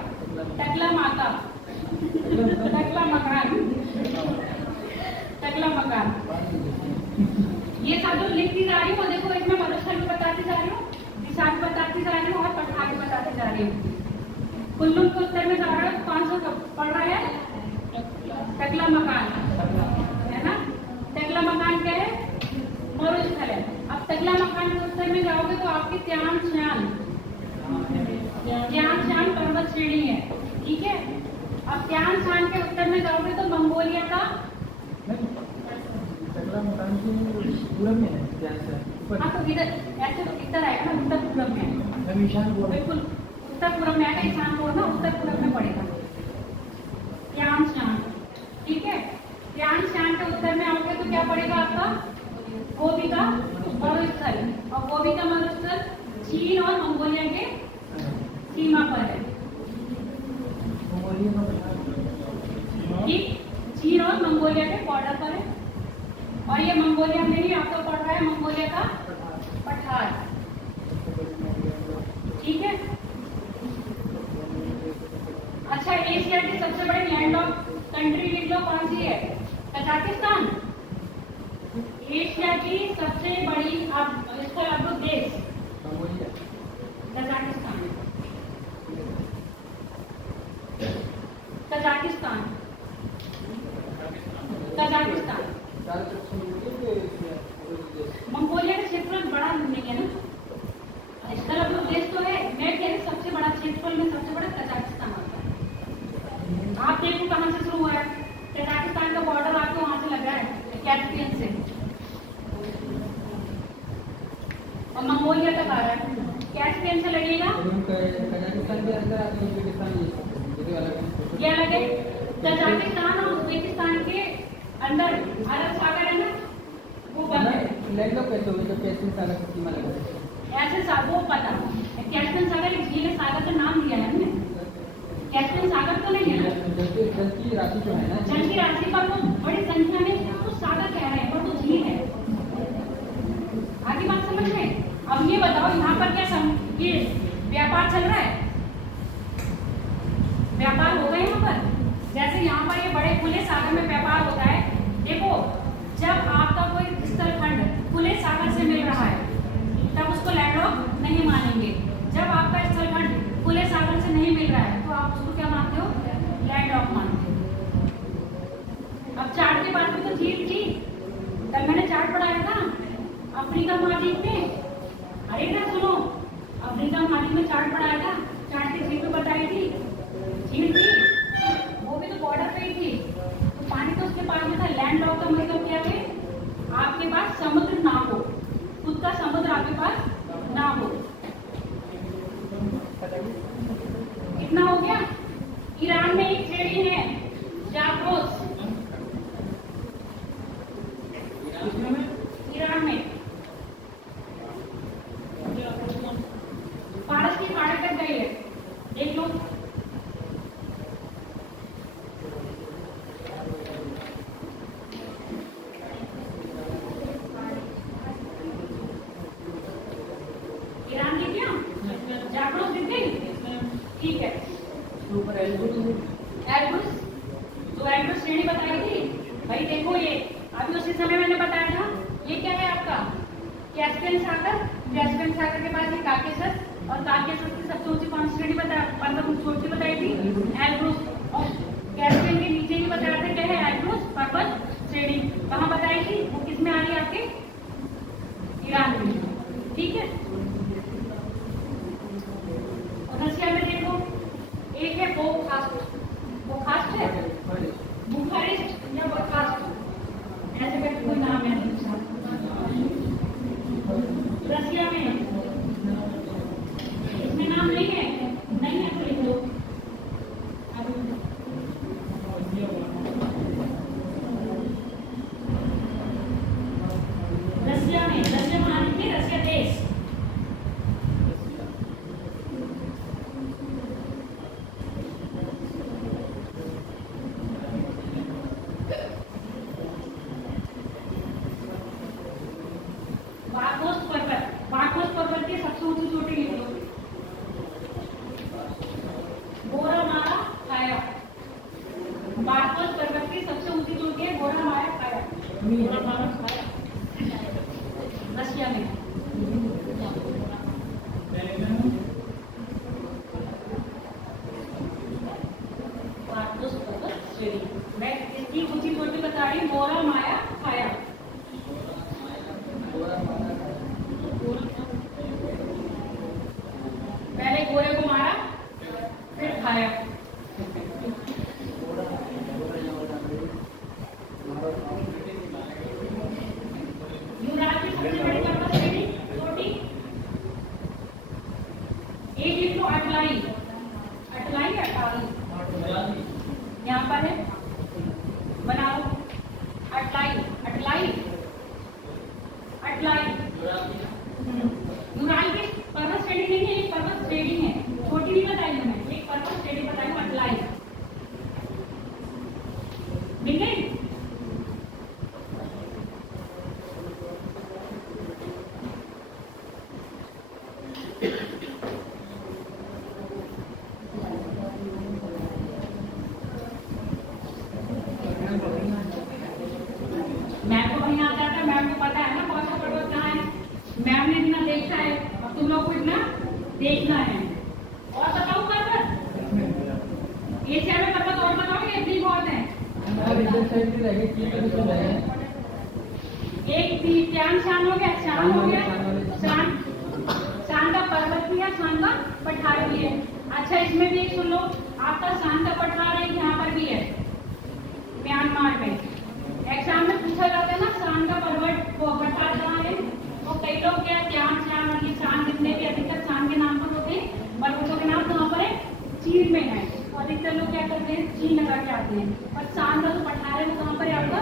टकला मकान। ये सब जो लिखती जा रही हूँ देखो, एक मैं मदरसा भी बताती जा रही हूँ, दिशा भी बताती जा रही हूँ और पटना भी बताती जा रही हूँ। कुल्लू के उत्तर में जा रहा है 500 पढ़ रहा है टकला मकान, है ना। टकला मकान क्या है? मरुस्थल है। अब टकला मकान के उत्तर में जाओगे तो आपकी त्यान श्यान पर्वत श्रेणी है, ठीक है। अब त्यान श्यान के उत्तर में जाओगे तो मंगोलिया का पूरब में है। हाँ, तो इधर ऐसे तो इधर आएगा ना, उत्तर पूरब में है। बिल्कुल उत्तर पूरब में आएगा, ईशान को ना उत्तर पूरब में पड़ेगा त्यान श्यान, ठीक है। त्यान श्यान के उत्तर में आओगे तो क्या पड़ेगा आपका? गोबी का मरुस्थल, और गोबी का मरुस्थल चीन और मंगोलिया के सीमा पर है, ठीक। चीन और मंगोलिया के बॉर्डर पर है। और ये मंगोलिया में ही आपको पड़ रहा है मंगोलिया का पठार, ठीक है। अच्छा, एशिया की सबसे बड़ी लैंडलॉक कंट्री लिख लो, कौन सी है? कजाकिस्तान। एशिया की सबसे बड़ी इसका लगभग देश कजाकिस्तान। कजाकिस्तान कजाकिस्तान मंगोलिया का क्षेत्रफल बड़ा नहीं है ना, इसका लगभग देश तो है। मैं कह रही सबसे बड़ा क्षेत्रफल में सबसे बड़ा कजाकिस्तान आता है। आप देखो कहाँ से शुरू हुआ है, कजाकिस्तान का बॉर्डर आपको वहां से लगा है कैस्पियन से, और मंगोलिया तक आ रहा है, कैस्पियन से लगेगा। ये अलग है। कजाकिस्तान और उज्बेकिस्तान के अंदर अरब सागर है ना, वो बंद है। ऐसे वो पता कैस्पियन सागर एक झील सागर का नाम दिया है हमने, कैस्पियन सागर तो नहीं है ना। जल की राशि जो है ना, जल की राशि पर वो बड़ी संख्या में तो सागर कह रहे हैं, पर वो झील है। आगे बात समझ में। अब ये बताओ यहाँ पर क्या ये व्यापार चल रहा है, व्यापार होगा यहाँ पर। जैसे यहाँ पर ये बड़े खुले सागर में व्यापार होता है। देखो, जब आपका कोई स्थल खंड खुले सागर से मिल रहा है तब उसको लैंडलॉक नहीं मानेंगे। जब आपका स्थल खंड खुले सागर से नहीं मिल रहा है तो आप उसको क्या मानते हो? लैंडलॉक मानते हो। अब चार्ट के बाद में तो झील थी, कल मैंने चार्ट पढ़ाया था अफ्रीका महाद्वीप में। अरे ना सुनो, अफ्रीका महाद्वीप में चार्ट पढ़ाया था, चार्ट की झील तो बताई थी, झील थी, वो भी तो बॉर्डर पे ही थी, तो पानी तो उसके पास में था। लैंडलॉक का मतलब क्या है? आपके पास समुद्र ना हो, खुद का समुद्र आपके पास ना हो। कितना हो गया? ईरान में एक श्रेणी है जाग्रोस, ईरान में पारस की खाड़ी तक गई है, देख लो। ईरान दिख गया, जाग्रोस दिख गई, ठीक है। एल्ब्रुस, तो एल्ब्रुस श्रेणी बताई थी भाई। देखो ये अभी उसी समय मैंने बताया था, ये क्या है आपका कैस्पियन सागर। कैस्पियन सागर के पास ये काकेशस, और काकेशस की सबसे ऊंची कौन सी श्रेणी छोटी बताई थी? एल्ब्रुस। और कैस्पियन के नीचे ही बताया था क्या है? एल्ब्रुस पर्वत श्रेणी। कहाँ बताई थी? वो किस में आ रही है आपके? ईरान में, ठीक है। और रशिया में देखो, एक है बोखास्ट, बोखास्ट है, बुखारेस्ट या बोखास्ट, ऐसे करके कोई नाम है रशिया में। इसमें नाम नहीं है, नहीं है तो लिख लो। रशिया में, रशिया महाद्वीप में, रशिया देश। रशिया में। मैं इसकी ऊंची चोटी बता रही हूँ, मोरा माया खाया। पहले गोरे को मारा फिर खाया। युवराज की सबसे बड़ी पर्वत श्रेणी छोटी। एक लिख लो अटलाई, अटलाई अटारी यहाँ पर है, बनाओ अटलाई, अटलाई अटलाई। यूराल की पर्वत श्रेणी नहीं है, एक पर्वत श्रेणी है, छोटी नहीं बताई मैंने, एक पर्वत श्रेणी बताई हूँ अटलाई। मिल गई? मैम को नहीं आता था, मैम को पता है ना कौन सा पर्वत कहाँ है। मैम ने इतना देखा है, अब तुम लोग को इतना देखना है। और बताओ पर्वत, एशिया में पर्वत और बताओगे, इतनी बहुत है। एक त्यान शान हो गया, शान हो गया, शान, शान का पर्वत भी है, शान का पठार भी है। अच्छा इसमें भी एक सुन लो, आपका शान का पठार है यहाँ पर भी है, म्यांमार में। एग्जाम में पूछा जाता है ना शान का पर्वत वो पठार कहाँ है, तो कई लोग क्या त्यान शान और ये शान जितने भी अधिकतर शान के नाम पर होते हैं, पर्वतों के नाम कहाँ पर है, चीन में है। अधिकतर लोग क्या करते हैं, चीन लगा के आते हैं, और शान का जो पठार है वो कहाँ पर है आपका,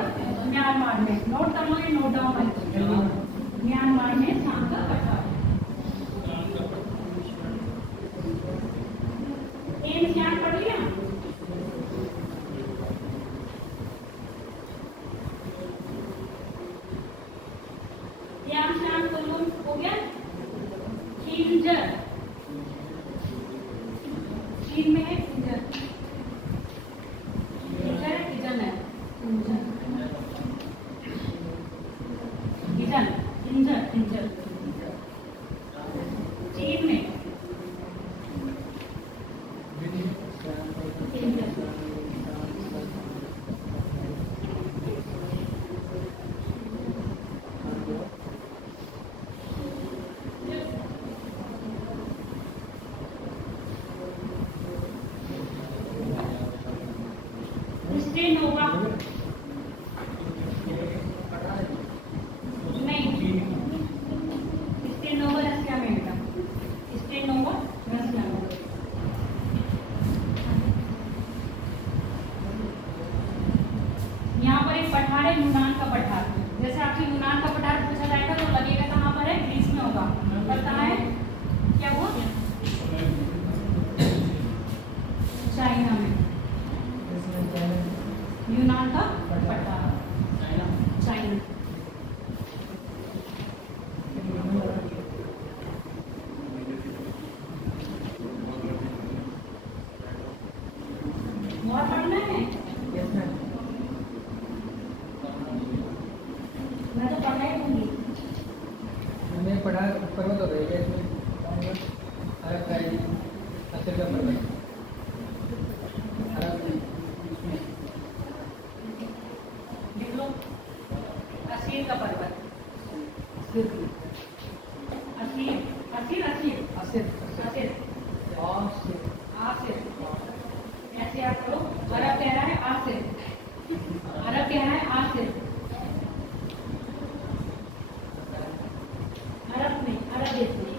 म्यांमार में। नोट कर लो, ये नोट डाउन कर, म्यांमार में शान का पठार। एम शान पढ़ लिया? त्यान शान हो गया। खिंजर, चीन में है खिंजर, खिंजर खिजन है, खिजन, खिंजर, खिंजर चीन में, खिंजर। स्टेनोवा नहीं, स्टेनोवा रशिया में बेटा, स्टेनोवा रशिया में। यहाँ पर एक पठार है, यूनान का पठार। जैसे आपसे यूनान का पठार पूछा जाएगा तो लगेगा कहाँ पर है, ग्रीस में होगा, पर कहाँ है, क्या हुआ, चाइना में। यूनान का पठार, चाइना। और पढ़ना है, मैं तो पढ़ना ही दूंगी। हमने पढ़ा पर्वत हो गई है इसमें, अरब का है, असर का पर्वत, अरब इसमें लिख लो, असीर का पर्वत, सिर, असीर, असीर, असीर, असर, असीर, और सिर, आसिर। ऐसे आप करो, अरब कह रहा है आसिर, अरब कह रहा है आसिर, अरब में, अरब देश में।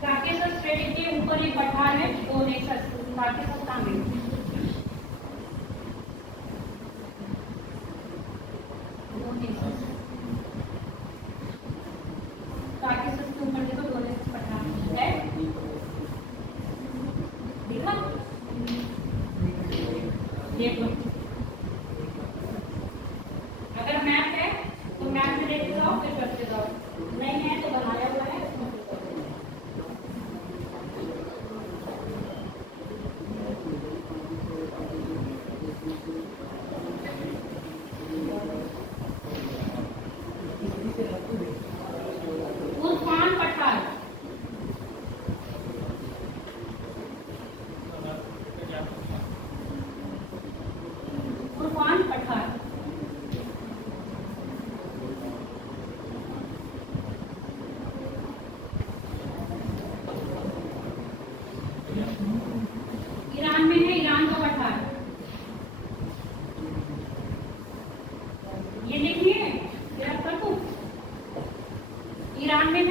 काकेशस श्रेणी के ऊपर एक पठार है, कोनेसस, काकेशस कहाँ में, कोनेसस, काकेशस के ऊपर देखो कोनेसस पठार है, देखा, देख लो। अगर मैप है तो मैप में देखते जाओ, फिर करते जाओ, नहीं है तो बनाया हुआ है।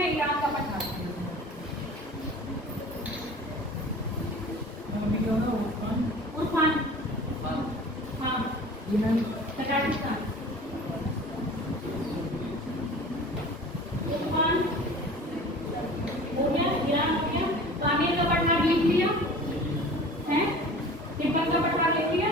है ईरान का पठार। उर्फान, हाँ, तजाकिस्तान। उर्फान हो गया, ईरान हो गया। पामीर का पठार लिख लिया है, तिब्बत का पठार लिख लिया।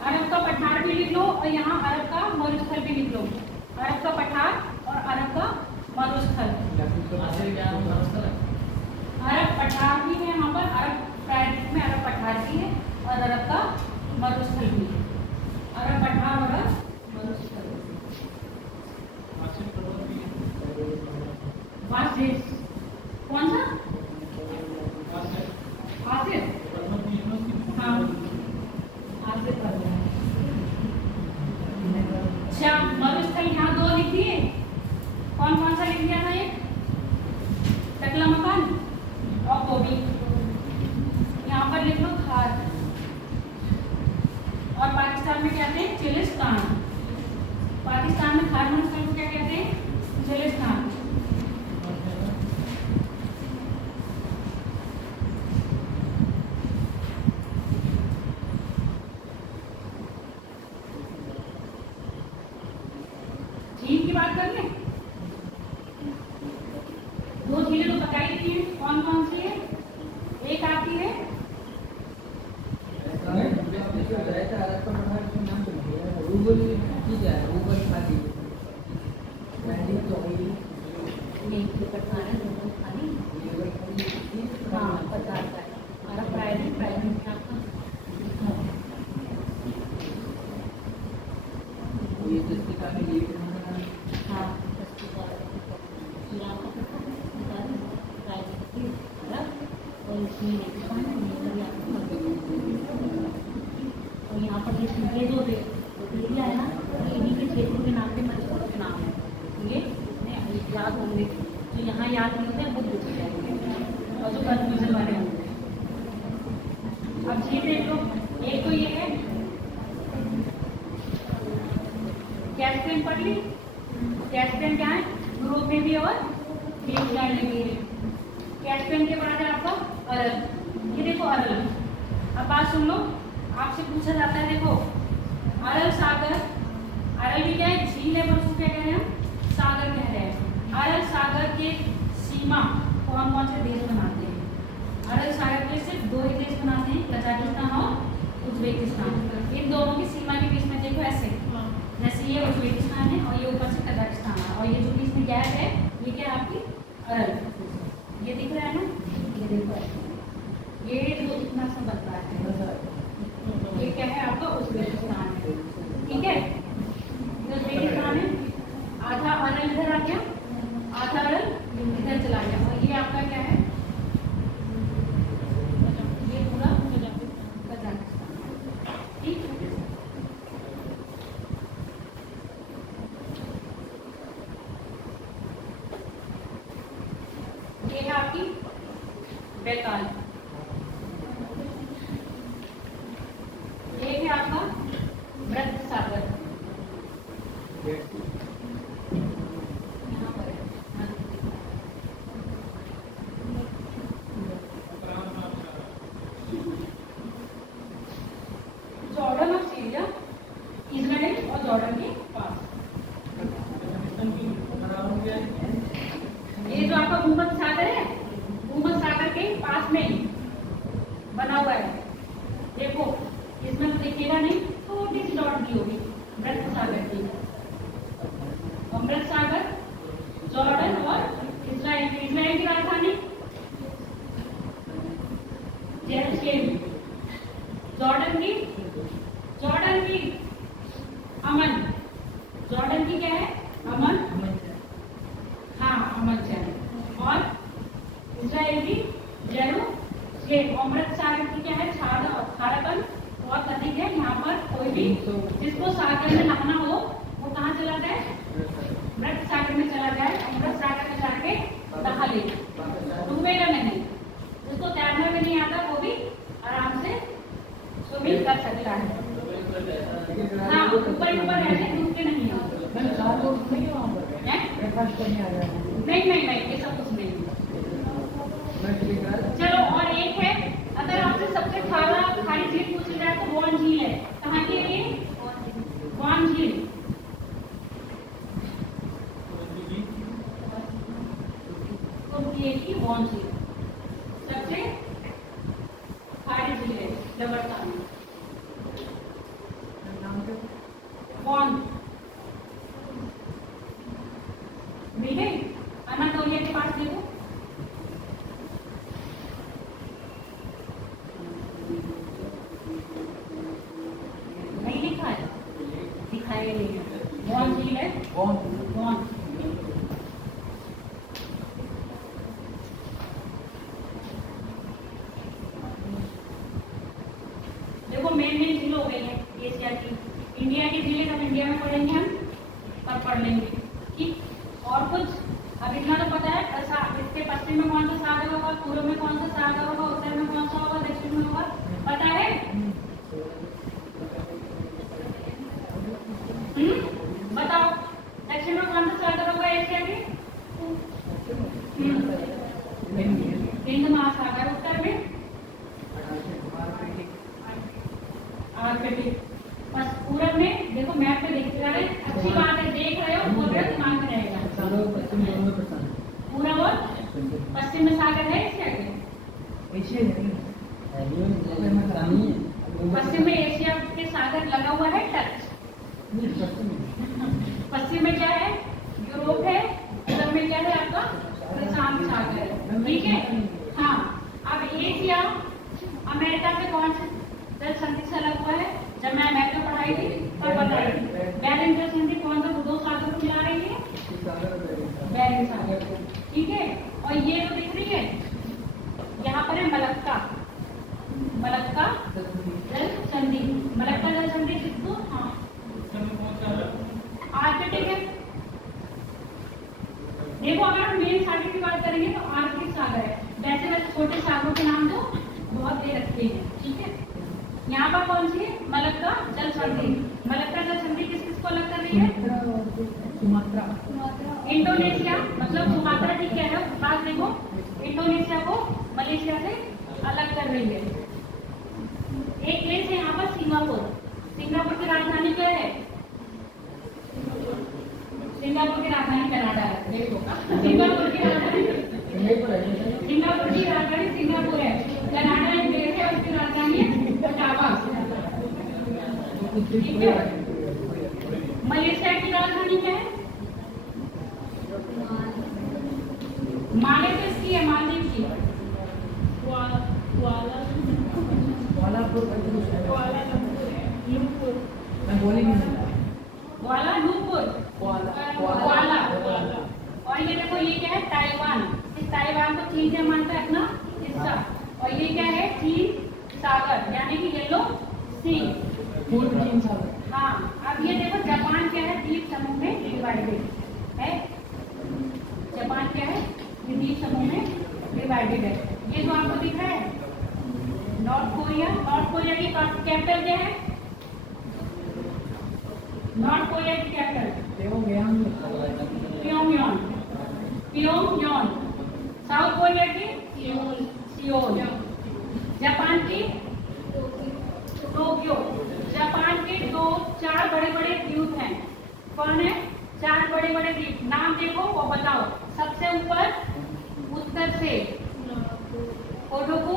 अरब का पठार भी लिख लो और यहाँ अरब का मरुस्थल भी लिख लो। अरब का पठार और अरब का मरुस्थल। अरब पठार भी है यहाँ पर, अरब प्रायद्वीप में अरब पठार भी है और अरब का मरुस्थल भी है। अरब पठार और मरुस्थल। वासिफ कौन सा? आसिफ, हाँ आसिफ। अच्छा, मरुस्थल यहाँ दो लिख दिए। कौन कौन सा लिख दिया था? एक टकलामकान और गोबी। यहाँ पर लिख लो खार। और पाकिस्तान में कहते हैं चिलिस्तान। पाकिस्तान में खार मरुस्थल को क्या कहते हैं? चिलिस्तान। झील की बात कर ले। दो झीलें तो बताई थी, कौन कौन सी है? एक आती है और यहाँ पर ये जो एरिया है ना, इन्हीं के क्षेत्रों के नाम पे मजबूत के नाम है। ये याद होंगे, जो यहाँ याद नहीं होते वो भूल जाएंगे और जो कन्फ्यूजन वाले होंगे। अब ये देख लो, एक तो ये है कैस्पियन पढ़ ली। कैस्पियन क्या है? यूरोप में भी और ग्रीनलैंड में भी है। कैस्पियन के बाद है आपका अरल। ये देखो अरल। अब बात सुन लो, आपसे पूछा जाता है, देखो अरल सागर। अरल भी क्या है? झील है, पर उसको क्या कह रहे हैं? सागर कह रहे हैं। अरल सागर के सीमा कौन कौन से देश बनाते हैं? अरल सागर के सिर्फ दो ही देश बनाते हैं, कजाकिस्तान और उज्बेकिस्तान। इन दोनों की सीमा के बीच में देखो ऐसे, जैसे ये उज्बेकिस्तान है और ये ऊपर से कजाकिस्तान है, और ये जो बीच में गैप है ये क्या है? आपकी अरल। ये दिख रहा है ना? ये देखो, ये जो इतना सा बनता है ये क्या है? आपका उज्बेकिस्तान है। ठीक है, उज्बेकिस्तान है। आधा अरल इधर आ गया, आधा अरल इधर चला गया, और ये आपका क्या है? ये पूरा कजाकिस्तान। ठीक है, ये है आपकी बैकाल। ये है आपका मृत सागर। यहाँ पर है जॉर्डन और सीरिया, इजराइल और जॉर्डन के पास। ये जो आपका भूमध्य सागर है, भूमध्य सागर के पास में ही बना हुआ है। देखो इसमें तो देखिएगा नहीं, छोटी सी डॉट दी होगी मृत सागर की। मृत सागर, जॉर्डन और इजराइल। इजराइल की राजधानी जेरूसलेम। जॉर्डन की अमन। जॉर्डन की क्या है? अमन। हाँ, अमन चैन। और इजराइल की जेरूसलेम। और मृत सागर की क्या है? खारापन और अधिक है। यहाँ पर कोई भी जिसको सागर में नहाना हो वो कहाँ चला जाए? मृत सागर में चला जाए, और मृत सागर में जाके नहा ले, डूबेगा नहीं। जिसको तैरना भी नहीं आता वो भी आराम से स्विमिंग कर सकता है। हाँ ऊपर ऐसे डूबते नहीं हो। हैं? नहीं नहीं नहीं ये सब कुछ नहीं। चलो और एक है, अगर आपसे सबसे खारी झील पूछी जाए तो वॉन झील है, कहाँ की है ये? वॉन झील। तुर्की की वॉन झील सबसे खारी झील है लबरतान में। वॉन मिल गई? अनातोलिया के पास देखो। नहीं लिखा है, दिखाया नहीं है। वॉन झील है, वॉन। देखो मेन झील हो गई है एशिया की। इंडिया की झीलें सब इंडिया में पढ़ेंगे हम, तब पढ़ लेंगे। ठीक, और कुछ? अब इतना तो पता है। इसके पश्चिम में कौन सा सागर होगा, पूर्व में कौन सा सागर होगा, उत्तर में कौन सा होगा, दक्षिण में होगा, पता है? बताओ दक्षिण में कौन सा सागर होगा एशिया के? हिंद महासागर। उत्तर में आर्कटिक। बस पूरब में देखो मैप पे देख रहे हैं, अच्छी बात है, देख रहे हो, बोल रहे हो, दिमाग में रहेगा। पूरब और पश्चिम में सागर है एशिया के? पश्चिम में एशिया के सागर लगा हुआ है टच। पश्चिम में क्या है? यूरोप है। पूरब में क्या है आपका? प्रशांत सागर है। ठीक है। हाँ, अब एशिया अमेरिका से कौन से जल संधि से लगा हुआ है? जब मैं मैथ में पढ़ाई थी तब बताई थी। बैरिंग जल संधि कौन सा दो सागर को मिला रही है? बैरिंग सागर को। ठीक है। और ये तो दिख रही है, यहाँ पर है मलक्का। मलक्का जल संधि। मलक्का जल संधि किसको? हाँ, आर्कटिक है। देखो अगर हम मेन सागर की बात करेंगे तो आर्कटिक सागर है। वैसे छोटे सागरों के नाम तो बहुत दे रखते हैं। ठीक है। यहाँ पर कौन सी है? मलक्का जल संधि। मलक्का जल संधि किस किस को अलग कर रही है? सुमात्रा। इंडोनेशिया मतलब सुमात्रा, ठीक है, बात देखो, इंडोनेशिया को मलेशिया से अलग कर रही है। एक देश है यहाँ पर सिंगापुर। सिंगापुर की राजधानी क्या है? सिंगापुर की राजधानी कनाडा है। देखो सिंगापुर की राजधानी सिंगापुर है। कनाडा एक देश है, उसकी राजधानी है ओटावा। ठीक है। मलेशिया की राजधानी क्या है? माले किसकी है? मालदीव की। और ये देखो ये क्या है? ताइवान। इस ताइवान को चीन से मानता है अपना हिस्सा। और ये क्या है? चीन सागर यानी कि येलो सी। पूर्व चीन सागर। हाँ, अब ये देखो जापान क्या है? द्वीप समूह में डिवाइडेड है। जापान क्या है? ये द्वीप समूह में डिवाइडेड है। ये जो आपको दिख रहा है नॉर्थ कोरिया। नॉर्थ कोरिया की कैपिटल क्या है? नॉर्थ कोरिया की कैपिटल प्योंगयांग। साउथ कोरिया की सियोल। जापान की टोक्यो। जापान के चार बड़े बड़े द्वीप हैं। कौन है? चार बड़े बड़े द्वीप, नाम देखो वो बताओ। सबसे ऊपर उत्तर से कोडोकू,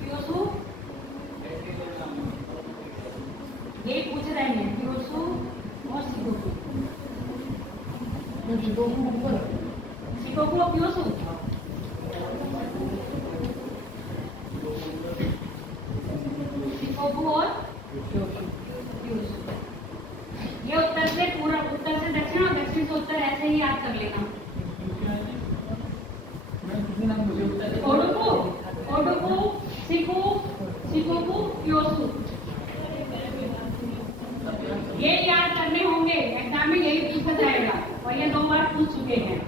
क्योसू, ये पूछ रहे हैं, क्योसू और शिकोकू। शिकोकू और क्योसू। शिकोकू और क्योसू। ये उत्तर से पूरा, उत्तर से दक्षिण और दक्षिण से उत्तर, ऐसे ही याद कर लेना। कोडोकू, कोडोकू, शिकोकू, क्योसू। ये याद करने होंगे, एग्जाम में यही पूछा जाएगा और ये 2 बार पूछ चुके हैं।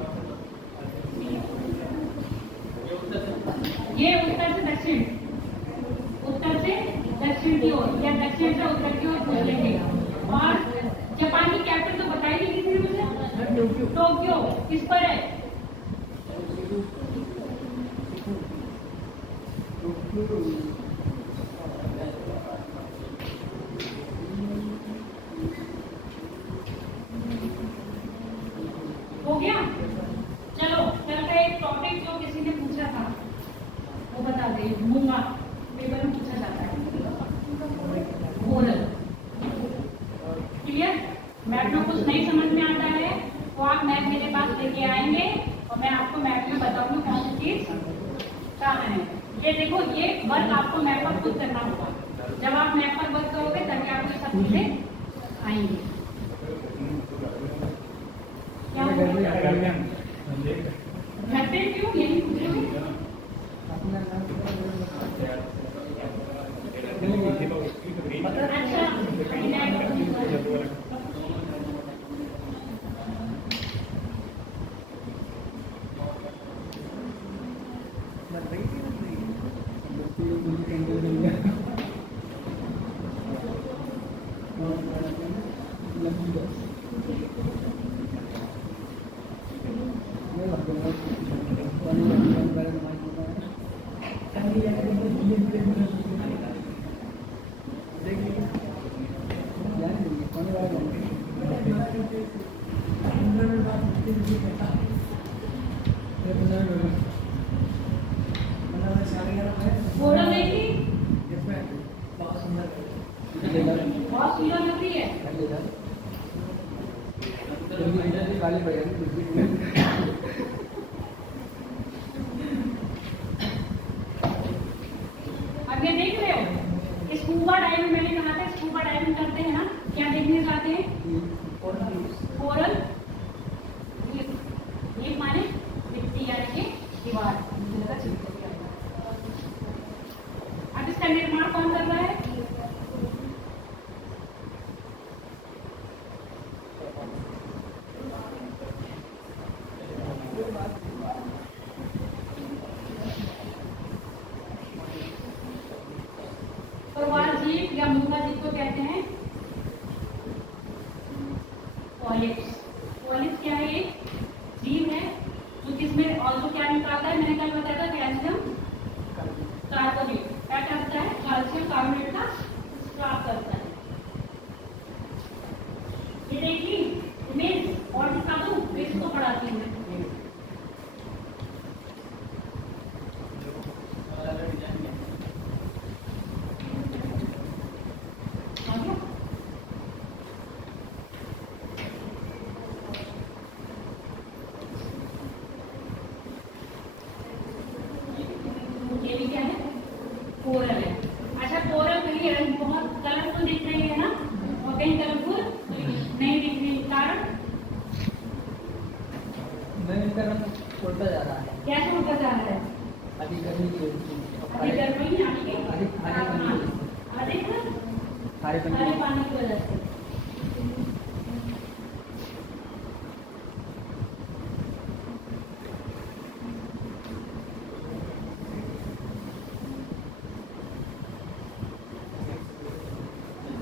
ये उत्तर से दक्षिण दक्षिण, उत्तर से दक्षिण की ओर या दक्षिण से उत्तर की ओर घूमेंगे। और जापान की कैपिटल तो बताई नहीं किसी ने मुझे। टोक्यो किस पर है? हो गया। चलो कल का एक टॉपिक जो किसी ने पूछा था वो बता दे, मूंगा पेपर में पूछा जाता है, ओरल। क्लियर? मैप में कुछ नहीं समझ में आता है तो आप मैप मेरे पास लेके आएंगे और मैं आपको मैप में बताऊंगी कौन सी चीज कहाँ है। ये देखो, ये वर्क आपको मैप पर खुद करना होगा। जब आप मैप पर वर्क करोगे तभी आपको सब चीजें आएंगी। क्या घर पे क्यों यही पूछोगे? अच्छा, फोटो देखी? बहुत सुंदर लग रही है। गाली पड़ेगी। अब ये देख रहे हो, स्कूबा डाइविंग मैंने कहा था, स्कूबा डाइविंग करते हैं ना, क्या देखने जाते हैं? कोरल रीफ माने मिट्टी यानी कि दीवार। अब इसका निर्माण कौन कर रहा है? प्रवाल जीव या मूंगा जीव को कहते हैं पॉलिप्स। पॉलिप्स क्या है? एक जीव है जो किसमें और जो क्या निकालता है, मैंने कल बताया था, कैल्शियम कार्बोनेट। क्या करता है? कैल्शियम कार्बोनेट का स्राव करता है। ये देखिए इमेज और दिखा दूं, मैं इसको पढ़ाती हूँ। ये भी क्या है? कोरल है। अच्छा, कोरल कहीं रंग बहुत कलरफुल दिख रही है ना, और कहीं कलरफुल नहीं दिख रही। कारण इसका रंग छोड़ता जा रहा है। क्या छोड़ता जा रहा है? अधिक गर्मी की वजह से, अधिक गर्मी यानी कि अधिक अधिक खारे खारे पानी की वजह से।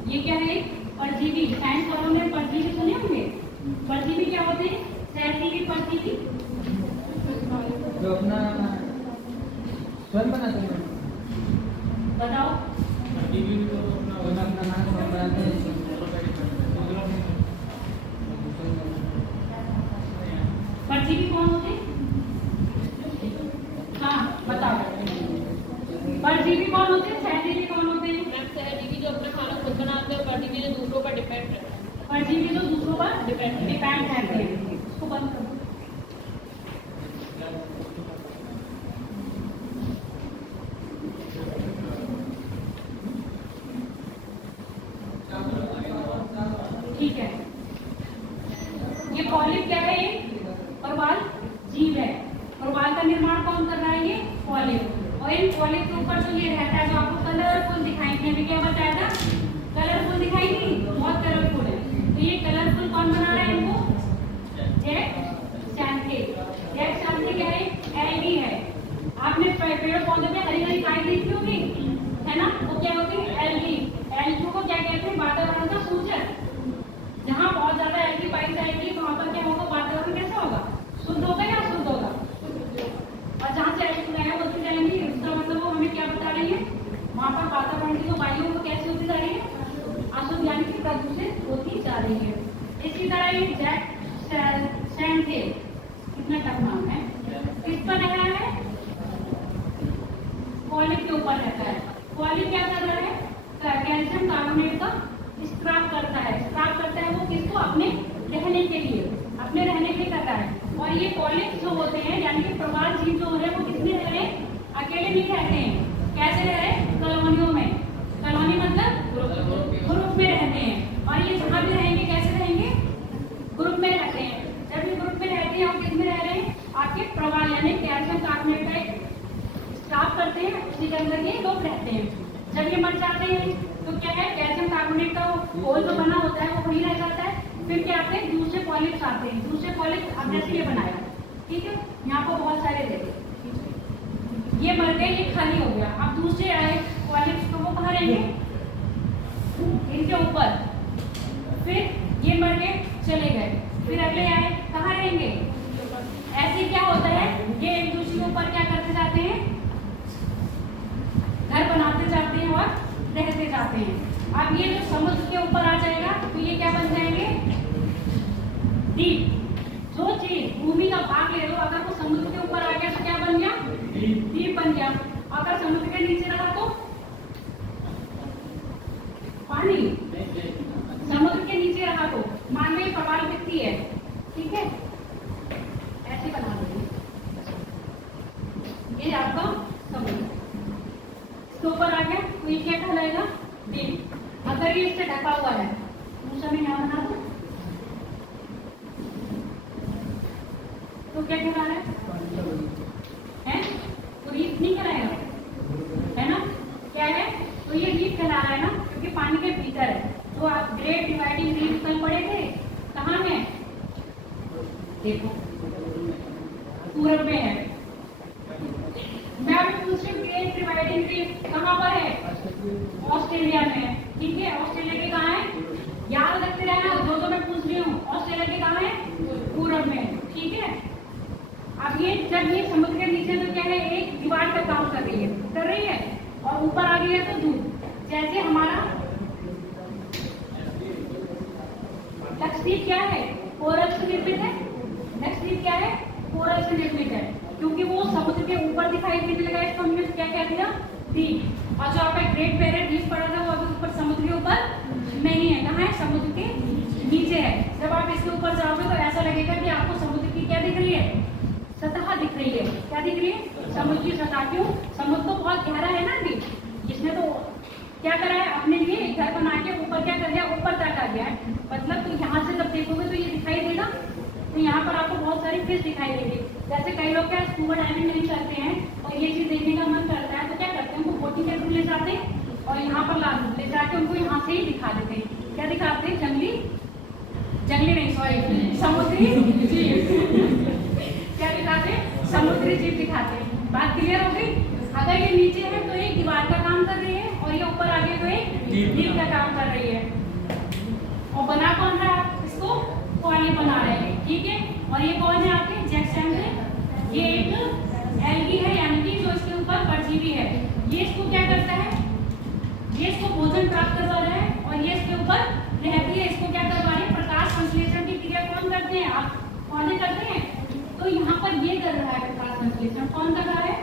ये क्या है? परजीवी। साइंस वालों ने परजीवी सुने होंगे। परजीवी क्या होते हैं? सहजीवी परजीवी जो अपना स्वयं बनाते हैं। बताओ। अपना खाना स्वयं बनाते हैं। परजीवी कौन होते हैं? हाँ बताओ, परजीवी कौन होते हैं? सहजीवी कौन होते हैं? सहजीवी जो अपना खाना खुद बनाते हैं, परजीवी जो दूसरों पर डिपेंड रहते हैं। परजीवी जो दूसरों पर डिपेंड रहते हैं। उसको बंद करो। ठीक है, ये पॉलिप क्या है? ये प्रवाल जीव है। प्रवाल का निर्माण कौन कर रहा है? ये पॉलिप। और इन पॉलिप के ऊपर जो ये रहता है, जो आपको कलरफुल दिखाई देने, क्या बताया था? कलरफुल दिखाई दी, बहुत कलरफुल है। तो ये कलरफुल कौन बना रहा है इनको? जैक सैंथे। जैक सैंथे क्या है? एल्गी है। आपने पेड़ पौधे में हरी हरी दिखाई देती होगी, है ना, वो क्या होती है एल्गी। एल्गी को क्या कहते हैं, वातावरण का सूचक। जहाँ बहुत ज्यादा एल्गी पाई जाएगी वहां पर क्या होगा, वातावरण कैसा होगा, शुद्ध होगा या अशुद्ध होगा। और जहाँ से एल्गी गायब होती जाएंगी उसका मतलब वो हमें क्या बता रही है, वहां पर वातावरण की जो वायु वो कैसी होती जा रही है, अशुद्ध यानी कि प्रदूषित होती जा रही है। इसी तरह ये जैक सैंथे, कितना टफ नाम है, किस पर रह रहा है, पॉलिप के ऊपर रहता है। पॉलिप क्या कर रहा है, कैल्शियम कार्बोनेट का स्क्रैप करता है। स्क्रैप करता है वो किसको, अपने रहने के लिए, अपने रहने के लिए करता है। और ये पॉलिप जो होते हैं यानी कि प्रवाल जीव जो है वो किसमें रह रहे हैं, अकेले नहीं रहते हैं, कैसे रह रहे हैं, कॉलोनियों में। कॉलोनी मतलब ग्रुप में रहते हैं। और ये जहाँ भी रहेंगे कैसे रहेंगे, ग्रुप में रहते हैं। जब ये ग्रुप में रहते हैं और किस में रह रहे हैं, आपके प्रवाल यानी कैल्शियम कार्बोनेट का स्क्रैप करते हैं, उसी के अंदर ये लोग रहते हैं। जब ये मर जाते हैं तो क्या है, कैल्शियम कार्बोनेट का घोल जो बना होता है वो वहीं रह जाता है। फिर क्या आते हैं, दूसरे पॉलिप्स आते हैं। दूसरे पॉलिप्स अब जैसे ये बनाया, ठीक है, यहाँ पर बहुत सारे रहते, ये मर गए, ये खाली हो गया। अब दूसरे आए पॉलिप्स तो वो कहाँ रहेंगे, इनके ऊपर। फिर ये मर गए, चले गए, फिर अगले आए, कहाँ रहेंगे, ऐसे क्या होता है, ये एक दूसरे के ऊपर क्या करते जाते हैं, घर बनाते जाते हैं और रहते जाते हैं। अब ये जो समुद्र के ऊपर आ जाएगा तो ये क्या बन जाएंगे, द्वीप। जो चीज भूमि का भाग ले लो, अगर वो समुद्र के ऊपर आ गया तो क्या बन गया, द्वीप बन गया। अगर समुद्र के नीचे रहा तो पानी, समुद्र के नीचे रहा तो मान लो प्रवाल दिखती है, ठीक है, ऐसे बना दो, ये आपका समुद्र इसके ऊपर आ गया तो ये क्या कहलाएगा, द्वीप। अगर ये इससे ढका हुआ है, दूसरा में यहाँ बना दो तो क्या कहला रहा है, तो रीफ नहीं कहलाएगा, है ना, क्या है, तो ये रीफ कहला रहा है ना, क्योंकि पानी के भीतर है। तो आप ग्रेट डिवाइडिंग रीफ कल पढ़े थे, कहाँ है, देखो पूरब में है। मैं अभी पूछ रही हूँ ग्रेट डिवाइडिंग रीफ कहाँ पर है, ऑस्ट्रेलिया में है, ठीक है। ऑस्ट्रेलिया के कहाँ है, याद रखते रहना, जो मैं पूछ रही हूँ, ऑस्ट्रेलिया के कहाँ है, पूरब में, ठीक है। अब ये जब ये समुद्र के नीचे तो क्या है, एक दीवार का काम कर रही है, और ऊपर आ गई है तो दूर। जैसे हमारा लक्षद्वीप क्या है, कोरल से निर्मित है, लक्षद्वीप क्या है, कोरल से निर्मित है, क्योंकि वो समुद्र के ऊपर दिखाई देने लगा, इसको हमने क्या कह दिया, द्वीप। और जो आपका ग्रेट बैरियर रीफ पड़ा था वो अभी ऊपर समुद्र के ऊपर नहीं है, कहाँ है, समुद्र के नीचे है। जब आप इसके ऊपर जाओगे तो ऐसा लगेगा कि आपको समुद्र की क्या दिख रही है, सतह दिख रही है। क्या दिख रही है, समुद्र की सतह। क्यों, समुद्र तो बहुत गहरा है ना अभी, इसने तो क्या करा है, अपने लिए घर बना के ऊपर क्या कर दिया, ऊपर तक आ गया है। मतलब तो यहाँ से जब देखोगे तो ये दिखाई देगा, तो यहाँ पर आपको बहुत सारी फिश दिखाई देगी। जैसे कई लोग क्या स्कूबा डाइविंग नहीं करते हैं और ये चीज देखने का मन करता है तो क्या करते हैं, उनको बोटिंग के थ्रू ले जाते हैं और यहाँ पर ले जाके उनको यहाँ से ही दिखा देते हैं। क्या दिखाते हैं, जंगली नहीं, सॉरी, समुद्री जीव। क्या दिखाते हैं, समुद्री जीव दिखाते हैं। बात क्लियर हो गई। अगर ये नीचे है तो एक दीवार का काम कर रही है, और ये ऊपर आगे तो एक द्वीप का काम कर रही है। और बना कौन रहा है, इसको पॉली बना रहे हैं, ठीक है। और ये कौन है आपके, जैक्सैंथे, ये एक एल्गी है, यानी कि जो इसके ऊपर परजीवी है। ये इसको क्या करता है, ये इसको भोजन प्राप्त करवा रहा है, और ये इसके ऊपर रहती है, इसको क्या करवा रही है, प्रकाश संश्लेषण की क्रिया कौन करते हैं, आप कौन करते हैं, तो यहाँ पर ये कर रहा है प्रकाश संश्लेषण। कौन कर रहा है,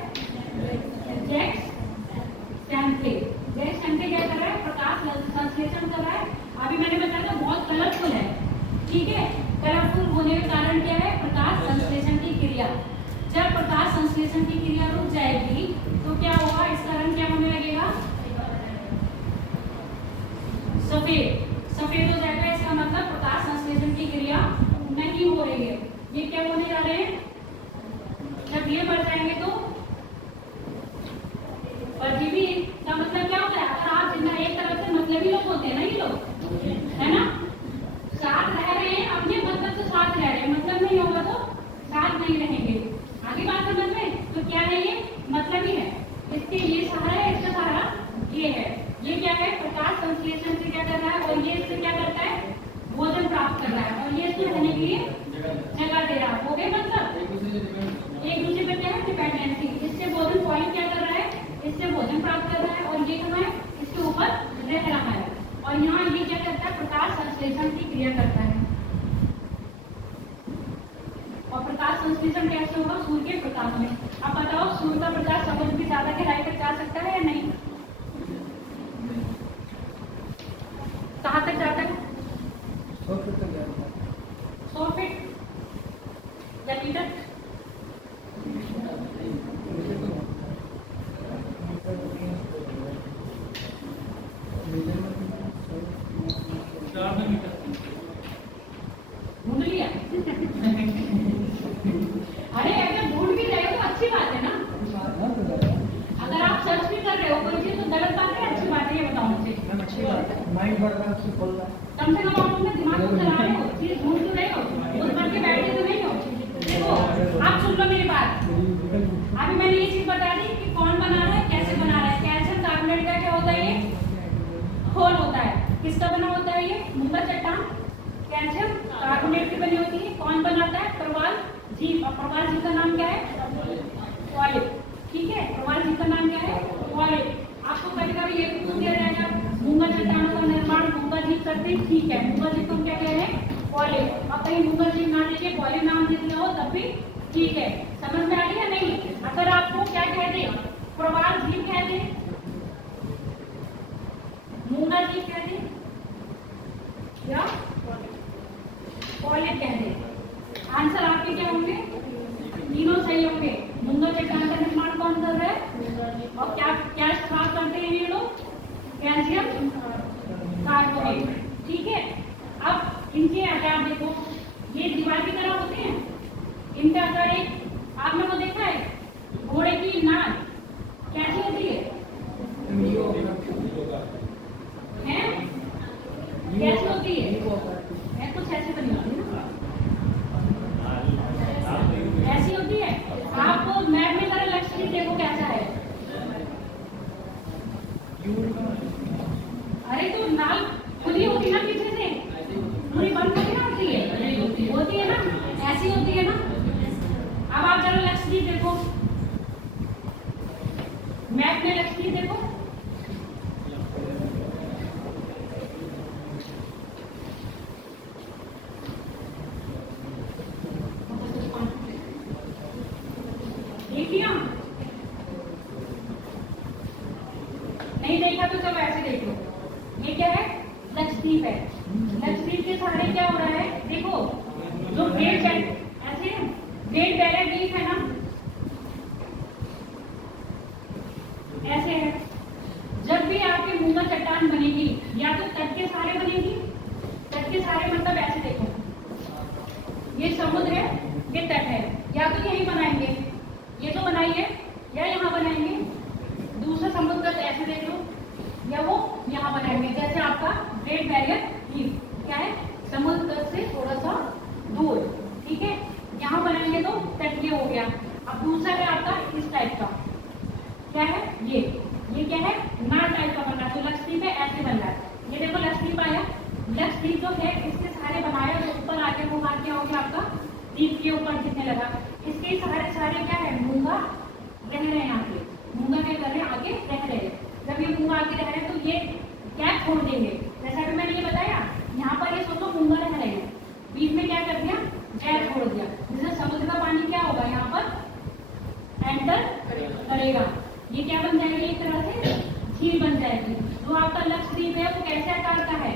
जैक्सैंथे। जैक्सैंथे क्या कर रहा है, प्रकाश संश्लेषण कर रहा है। अभी मैंने बताया था बहुत कलरफुल है, ठीक है। कलरफुल होने का कारण क्या है, प्रकाश संश्लेषण की क्रिया। जब प्रकाश संश्लेषण की क्रिया रुक जाएगी तो क्या होगा, इसका रंग क्या होने लगेगा, सफेद। सफेद हो जाएगा, इसका मतलब प्रकाश संश्लेषण की क्रिया नहीं हो रही है। ये क्या होने जा रहे हैं, जब ये बढ़ जाएंगे तो परजीवी का मतलब क्या होता है, अगर आप जितना एक तरफ से मतलबी लोग होते हैं ना, ये लोग, है ना, साथ रह रहे हैं, अपने मतलब से साथ रह रहे हैं, मतलब नहीं होगा तो साथ नहीं रहेंगे। आगे बात समझ में, तो क्या है, ये मतलबी है, इसके ये सहारा है, इसका सहारा ये है। ये क्या है, प्रकाश संश्लेषण से क्या कर रहा है, और ये इससे क्या करता है, भोजन प्राप्त कर रहा है, और ये इसमें रहने के लिए जगह दे रहा है। हो गए मतलब एक दूसरे पे क्या है, डिपेंडेंसी। इससे भोजन पॉइंट क्या कर रहा है, इससे भोजन प्राप्त कर रहा है, और ये कहाँ है, इसके ऊपर रह रहा है। और यहाँ ये क्या करता है, प्रकाश संश्लेषण की क्रिया करता है। और प्रकाश संश्लेषण कैसे होगा, सूर्य के प्रकाश में। अब बताओ, सूर्य का प्रकाश समुद्र की ज्यादा गहराई तक जा सकता है या नहीं? कहाँ तक जाता है? 100 फीट तक गया था। 100 फीट या मीटर? ढूंढ लिया? अरे अगर ढूंढ भी रहे हो तो अच्छी बात है ना। अगर आप सर्च भी कर रहे हो कोई चीज तो गलत बात है अच्छी बात है, ये बताओ मुझे। अच्छी बात है, माइंड बढ़ रहा है, उससे खोल रहा है। कम से कम आप अपने दिमाग को चला रहे हो, चीज ढूंढ तो रहे हो, उस पर के बैठे तो नहीं हो। देखो आप सुन लो मेरी बात। अभी मैंने ये चीज बता दी कि कौन बना रहा है, कैसे बना रहा है। कैल्शियम कार्बोनेट का क्या होता है, ये घोल होता है। किसका बना होता है ये, मूंगा चट्टान कैल्शियम कार्बोनेट की बनी होती है। कौन बनाता है, प्रवाल जीव। और प्रवाल जीव का नाम क्या है, पॉलिप। ठीक है, प्रवाल जीव का नाम क्या है, पॉलिप। आपको कभी कभी ये भी पूछ दिया जाएगा, मूंगा चट्टानों का निर्माण मूंगा जीव करते हैं। ठीक है, मूंगा जीव को क्या कह रहे हैं, पॉलिप। और कहीं मूंगा जीव ना देके पॉलिप नाम दे दिया हो तब भी ठीक है। समझ में आ रही है नहीं? अगर आपको क्या कह दे, प्रवाल जीव कह दे, मूंगा जीव कह दे या पॉलिप कह दे, आंसर आपके क्या होंगे, तीनों सही होंगे। मूंगा चट्टान का निर्माण कौन कर रहा है, और क्या क्या स्त्राव करते हैं ये लोग, कैल्शियम कार्बोनेट। ठीक है, अब इनके आकार देखो, ये दीवार की तरह होते हैं। इनका आकार एक आपने वो देखा है, घोड़े की नाक कैसी होती है, हैं? कैसी होती है कुछ ऐसी बनी होती है ना, ऐसी होती है। आप मैप में जरा लक्ष्य देखो कैसा है। अरे तो नाल खुली होती है ना पीछे से, पूरी बंद होती ना होती है ना, ऐसी होती है ना। अब आप जरा लक्ष्य देखो, मैप में लक्ष्य देखो, देखिए नहीं देखा तो चलो ऐसे देख लो। ये क्या है, लक्षद्वीप है। लक्षद्वीप के सहारे क्या हो रहा है, देखो जो ग्रेट ऐसे ग्रेट बैरियर रीफ है ना, ऐसे है। जब भी आपकी मूंगा चट्टान बनेगी या तो तट के सहारे बनेगी, तट के सहारे मतलब ऐसे देखो, ये समुद्र है, ये तट है, या तो यही बनाएंगे, ये तो बनाइए, या यहाँ बनाएंगे, दूसरा समुद्र तट ऐसे देख लो, या वो यहाँ बनाएंगे। जैसे आपका ग्रेट बैरियर रीफ क्या है, समुद्र तट से थोड़ा सा दूर। ठीक है, यहाँ बनाएंगे तो तट ये हो गया। अब दूसरा है आपका इस टाइप का, क्या है ये क्या है, नार टाइप का बन रहा है। तो लक्षद्वीप है, ऐसे बन रहा है। ये देखो लक्षद्वीप आया, लक्षद्वीप जो है इसके सहारे बनाया, तो ऊपर आके वो हाथ क्या हो गया आपका, द्वीप के ऊपर दिखने लगा। इसके सहारे क्या है, मूंगा रह रहे हैं आगे, मूंगा क्या कर रहे हैं, आगे रह रहे हैं। जब ये मूंगा आगे रह रहे हैं तो ये क्या छोड़ देंगे। जैसा कि मैंने ये बताया, यहाँ पर ये सोचो मूंगा रह रहे हैं, बीच में क्या कर दिया, गैस छोड़ दिया। जैसे समुद्र का पानी क्या होगा, यहाँ पर एंटर करेगा, ये क्या बन जाएगी, एक तरह से झील बन जाएगी। जो आपका लक्षद्वीप है वो कैसे आकार का है,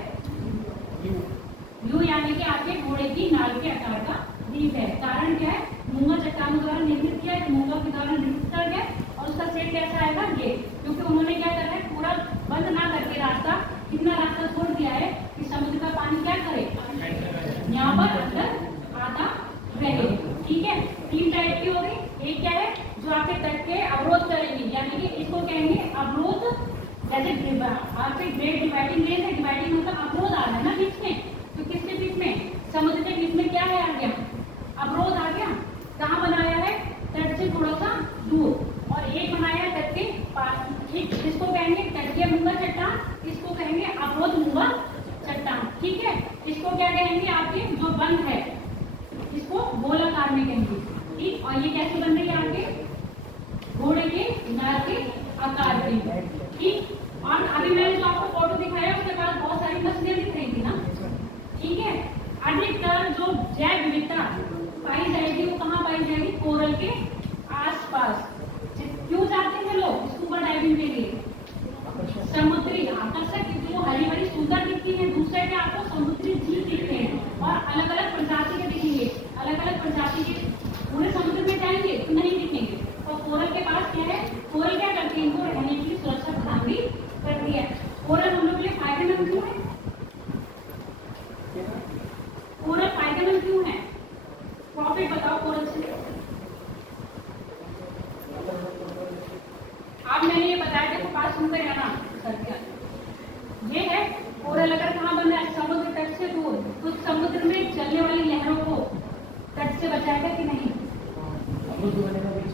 यू, यानी कि आपके घोड़े की नाल के आकार का द्वीप है। कारण क्या है, मूंगा चट्टानों द्वारा निर्मित किया है, मूंगा के द्वारा निर्मित कर गया, और उसका सेट कैसा आएगा ये, क्योंकि उन्होंने क्या करना है, पूरा बंद ना करके रास्ता, कितना रास्ता छोड़ दिया है कि समुद्र का पानी क्या करे, यहाँ पर अंदर आता रहे। ठीक है, तीन टाइप की हो गई। एक क्या है, जो आपके तट के अवरोध करेगी, यानी कि इसको कहेंगे अवरोध। जैसे आपके ग्रेट डिवाइडिंग रेंज है, डिवाइडिंग मतलब अवरोध आ रहा है ना बीच में, तो किसके बीच में, समुद्र के बीच में क्या है, आ गया अवरोध आ गया। कहाँ बनाया है, तट से थोड़ा सा दूर, और एक बनाया है तट के इमारत के आकार की। ठीक, और अभी मैंने जो आपको फोटो दिखाया उसके बाद बहुत सारी मछलियां दिख रही थी ना। ठीक है, अधिकतर जो जैव विविधता पाई जाएगी वो कहाँ पाई जाएगी? कोरल के आसपास। क्यों जाते हैं लोग स्कूबा डाइविंग के लिए? समुद्री आकर्षक, क्योंकि वो हरी भरी सुंदर दिखती है। दूसरे के आपको समुद्री जीव दिखते हैं और अलग अलग प्रजाति के दिखेंगे। अलग अलग प्रजाति के पूरे समुद्र में जाएंगे तो नहीं दिखेंगे। तो कोरल के पास क्या है? कोरल क्या करती है? इनको रहने की सुरक्षा प्रदान भी करती है। कोरल हम लोग के लिए फायदेमंद क्यों है? कोरल फायदेमंद क्यों है? प्रॉफिट बताओ कोरल से। अब मैंने ये बताया, देखो बात सुनते रहना। ये है कोरल अगर कहाँ बन रहा है? समुद्र तट से दूर, तो समुद्र में चलने वाली लहरों को तट से बचाएगा कि नहीं?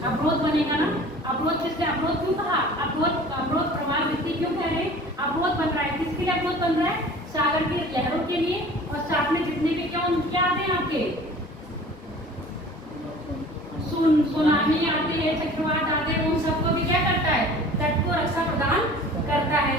अवरोध बनेगा ना। अवरोध किससे? अवरोध क्यों कहा? अवरोध प्रवाह वृत्ति क्यों कह रहे हैं? अवरोध बन रहा है, किसके लिए अवरोध बन रहा है? सागर की लहरों के लिए। और साथ में जितने भी क्या आते हैं आपके? सुनामी आती है, चक्रवात आते हैं, उन सबको भी क्या करता है? तट को रक्षा प्रदान करता है।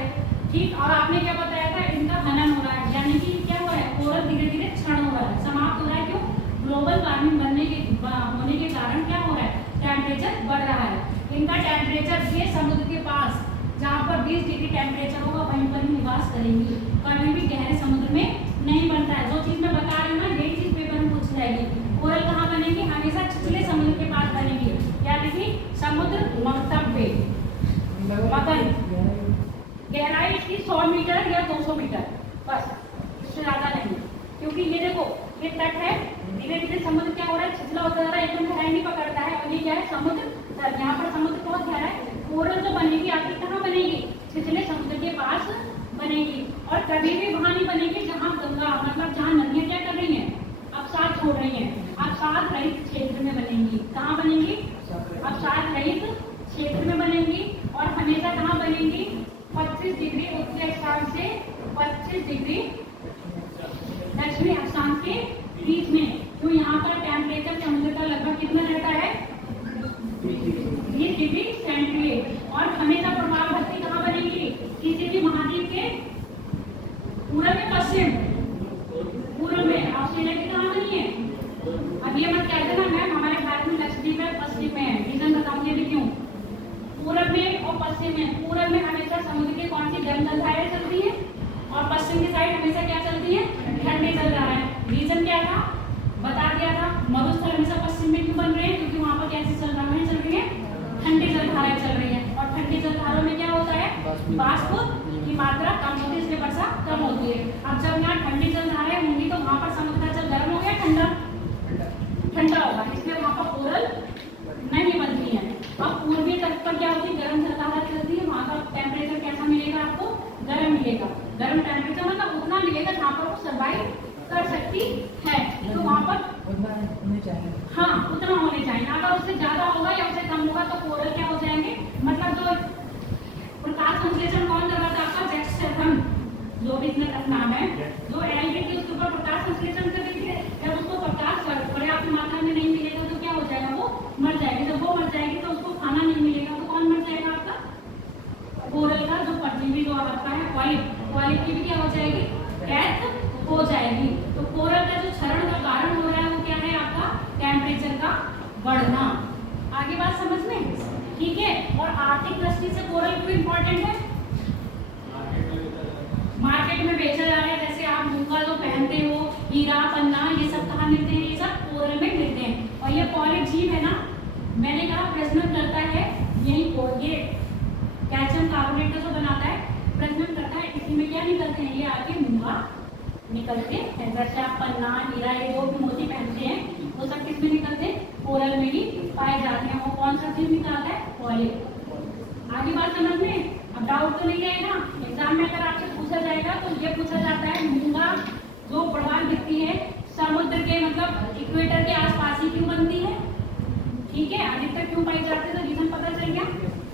ठीक, और आपने क्या बताया था? इनका हनन हो रहा है, यानी कि क्या हो रहा है? कोरल धीरे धीरे क्षण हो रहा है, समाप्त हो रहा है। क्यों? ग्लोबल वार्मिंग होने के कारण क्या हो रहा है? टेम्परेचर बढ़ रहा है। इनका टेम्परेचर ये समुद्र के पास जहाँ पर 20 डिग्री टेम्परेचर होगा वहीं पर ही निवास करेंगी, कभी भी गहरे समुद्र में नहीं बनता है। जो चीज मैं बता रही हूँ ना, यही चीज पेपर में पूछ जाएगी। कोरल कहाँ बनेगी? हमेशा छिछले समुद्र के पास बनेगी, यानी कि समुद्र मकतब पे। मगन गहराई इसकी 100 मीटर या 200 मीटर, बस, इससे ज्यादा नहीं। क्योंकि ये देखो, ये तट है, धीरे धीरे समुद्र क्या हो रहा है? छिछला होता जा रहा है, एकदम गहराई नहीं पकड़ता है। और ये क्या है? समुद्र तट। यहाँ पर समुद्र बहुत गहरा है। कोरल जो बनेगी आखिर कहाँ बनेगी? छिछले समुद्र के पास बनेगी। और कभी भी वहां नहीं बनेगी जहाँ गंगा, मतलब जहाँ नदियां क्या कर रही हैं? अवसाद छोड़ रही हैं। अवसाद रहित क्षेत्र में बनेंगी। कहाँ बनेंगी? अवसाद रहित क्षेत्र में बनेंगी। और हमेशा कहाँ बनेंगी? 25 डिग्री उत्तरी अक्षांश से 25 डिग्री दक्षिणी अक्षांश के बीच में। क्यों? यहाँ पर टेम्परेचर समुद्र का लगभग कितना रहता है? 20 डिग्री सेंटीग्रेड। और हमेशा प्रवाह भट्टी कहाँ बनेगी? किसी भी महाद्वीप के पूर्व में पश्चिम, पूर्व में। ऑस्ट्रेलिया की कहाँ बनी है? अब ये मत कह देना मैम हमारे भारत में लक्षद्वीप है, पश्चिम में है। रीजन बताऊंगी अभी क्यों। पूरब में और पश्चिम में। पूरब में हमेशा समुद्र की कौन सी गर्म जलधाराएं चलती है, और पश्चिम की साइड हमेशा क्या चलती है? ठंडी जलधाराएं। रीजन क्या था? बता दिया था। मरुस्थल हमेशा पश्चिम में क्यों बन रहे हैं? क्योंकि वहां पर कैसी जलधाराएं चल रही है? ठंडी जलधाराएं चल रही है। और ठंडी जलधाराओं में क्या होता है? वाष्प की मात्रा कम होती है, इसलिए वर्षा कम होती है। अब जब यहाँ ठंडी जलधाराएं होंगी तो वहां पर समुद्र का जल गर्म हो गया, ठंडा होगा, इसलिए वहां पर कोरल नहीं बनती है। अब पूर्वी तट पर क्या होती है? गर्म जलधारा चलती है, वहां का टेम्परेचर कैसा मिलेगा आपको? गर्म मिलेगा। गर्म टेम्परेचर मतलब उतना मिलेगा जहाँ पर वो सर्वाइव कर सकती है। तो वहां पर उतना होने चाहिए। हाँ, उतना होने चाहिए। अगर उससे ज्यादा होगा या उससे कम होगा तो कोरल क्या हो जाएंगे? मतलब जो प्रकाश संश्लेषण कौन कर रहा था आपका? जैक्सन, जो भी इसमें नाम है, जो एल्गिन थी उसके ऊपर प्रकाश संश्लेषण कर रही थी। जब उसको प्रकाश पर्याप्त मात्रा में नहीं मिलेगा तो क्या हो जाएगा? वो मर जाएगी। जब वो मर जाएगी तो उसको खाना नहीं मिलेगा तो कौन मर जाएगा आपका? कोरल का जो परजीवी जो आपका है पॉलिप की भी क्या हो जाएगी? डेथ हो जाएगी। तो कोरल का जो क्षरण का कारण हो रहा है वो क्या है आपका? टेम्परेचर का बढ़ना। आगे बात समझ में? ठीक है। और आर्थिक दृष्टि से कोरल क्यों इम्पोर्टेंट है? मार्केट में बेचा जा रहा है, जैसे आप मूंगा जो पहनते हो, हीरा पन्ना, ये सब कहाँ मिलते हैं? ये सब कोरल में मिलते हैं। और ये पॉलिप जीव है ना, मैंने कहा प्रजनन करता है यही ये कैल्शियम कार्बोनेट का जो बनाता है, प्रजनन करता है। इसी में क्या निकलते हैं? ये आगे मूंगा निकलते हैं। जैसे आप पन्ना, हीरा, ये जो भी मोती पहनते हैं वो सब किसमें निकलते हैं? कोरल में ही पाए जाते हैं। वो कौन सा जीव निकालता है? पॉलिप। आगे बात समझ में? अब डाउट तो नहीं रहेगा। एग्जाम में अगर आपसे पूछा जाएगा तो ये पूछा जाता है मूंगा जो प्रवाल दिखती है समुद्र के मतलब इक्वेटर के आसपास ही क्यों बनती है? ठीक है, अधिकतर क्यों पाई जाती है? तो रीजन पता चल गया।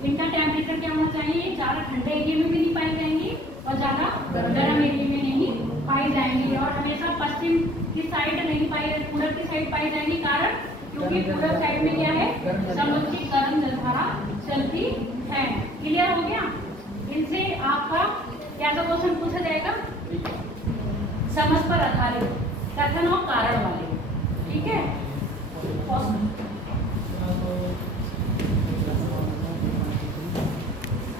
इनका टेम्परेचर क्या होना चाहिए? ज्यादा ठंडे एरिया में भी नहीं पाई जाएंगी और ज्यादा गर्म एरिया में नहीं पाई जाएंगी। और हमेशा पश्चिम की साइड नहीं पाई, पूरब की साइड पाई जाएंगी। कारण क्योंकि पूरा साइड में क्या है, समुद्री गर्म जलधारा चलती है। क्लियर हो गया? इनसे आपका क्या सा क्वेश्चन पूछा जाएगा, समझ पर आधारित कथन और कारण वाले। ठीक है।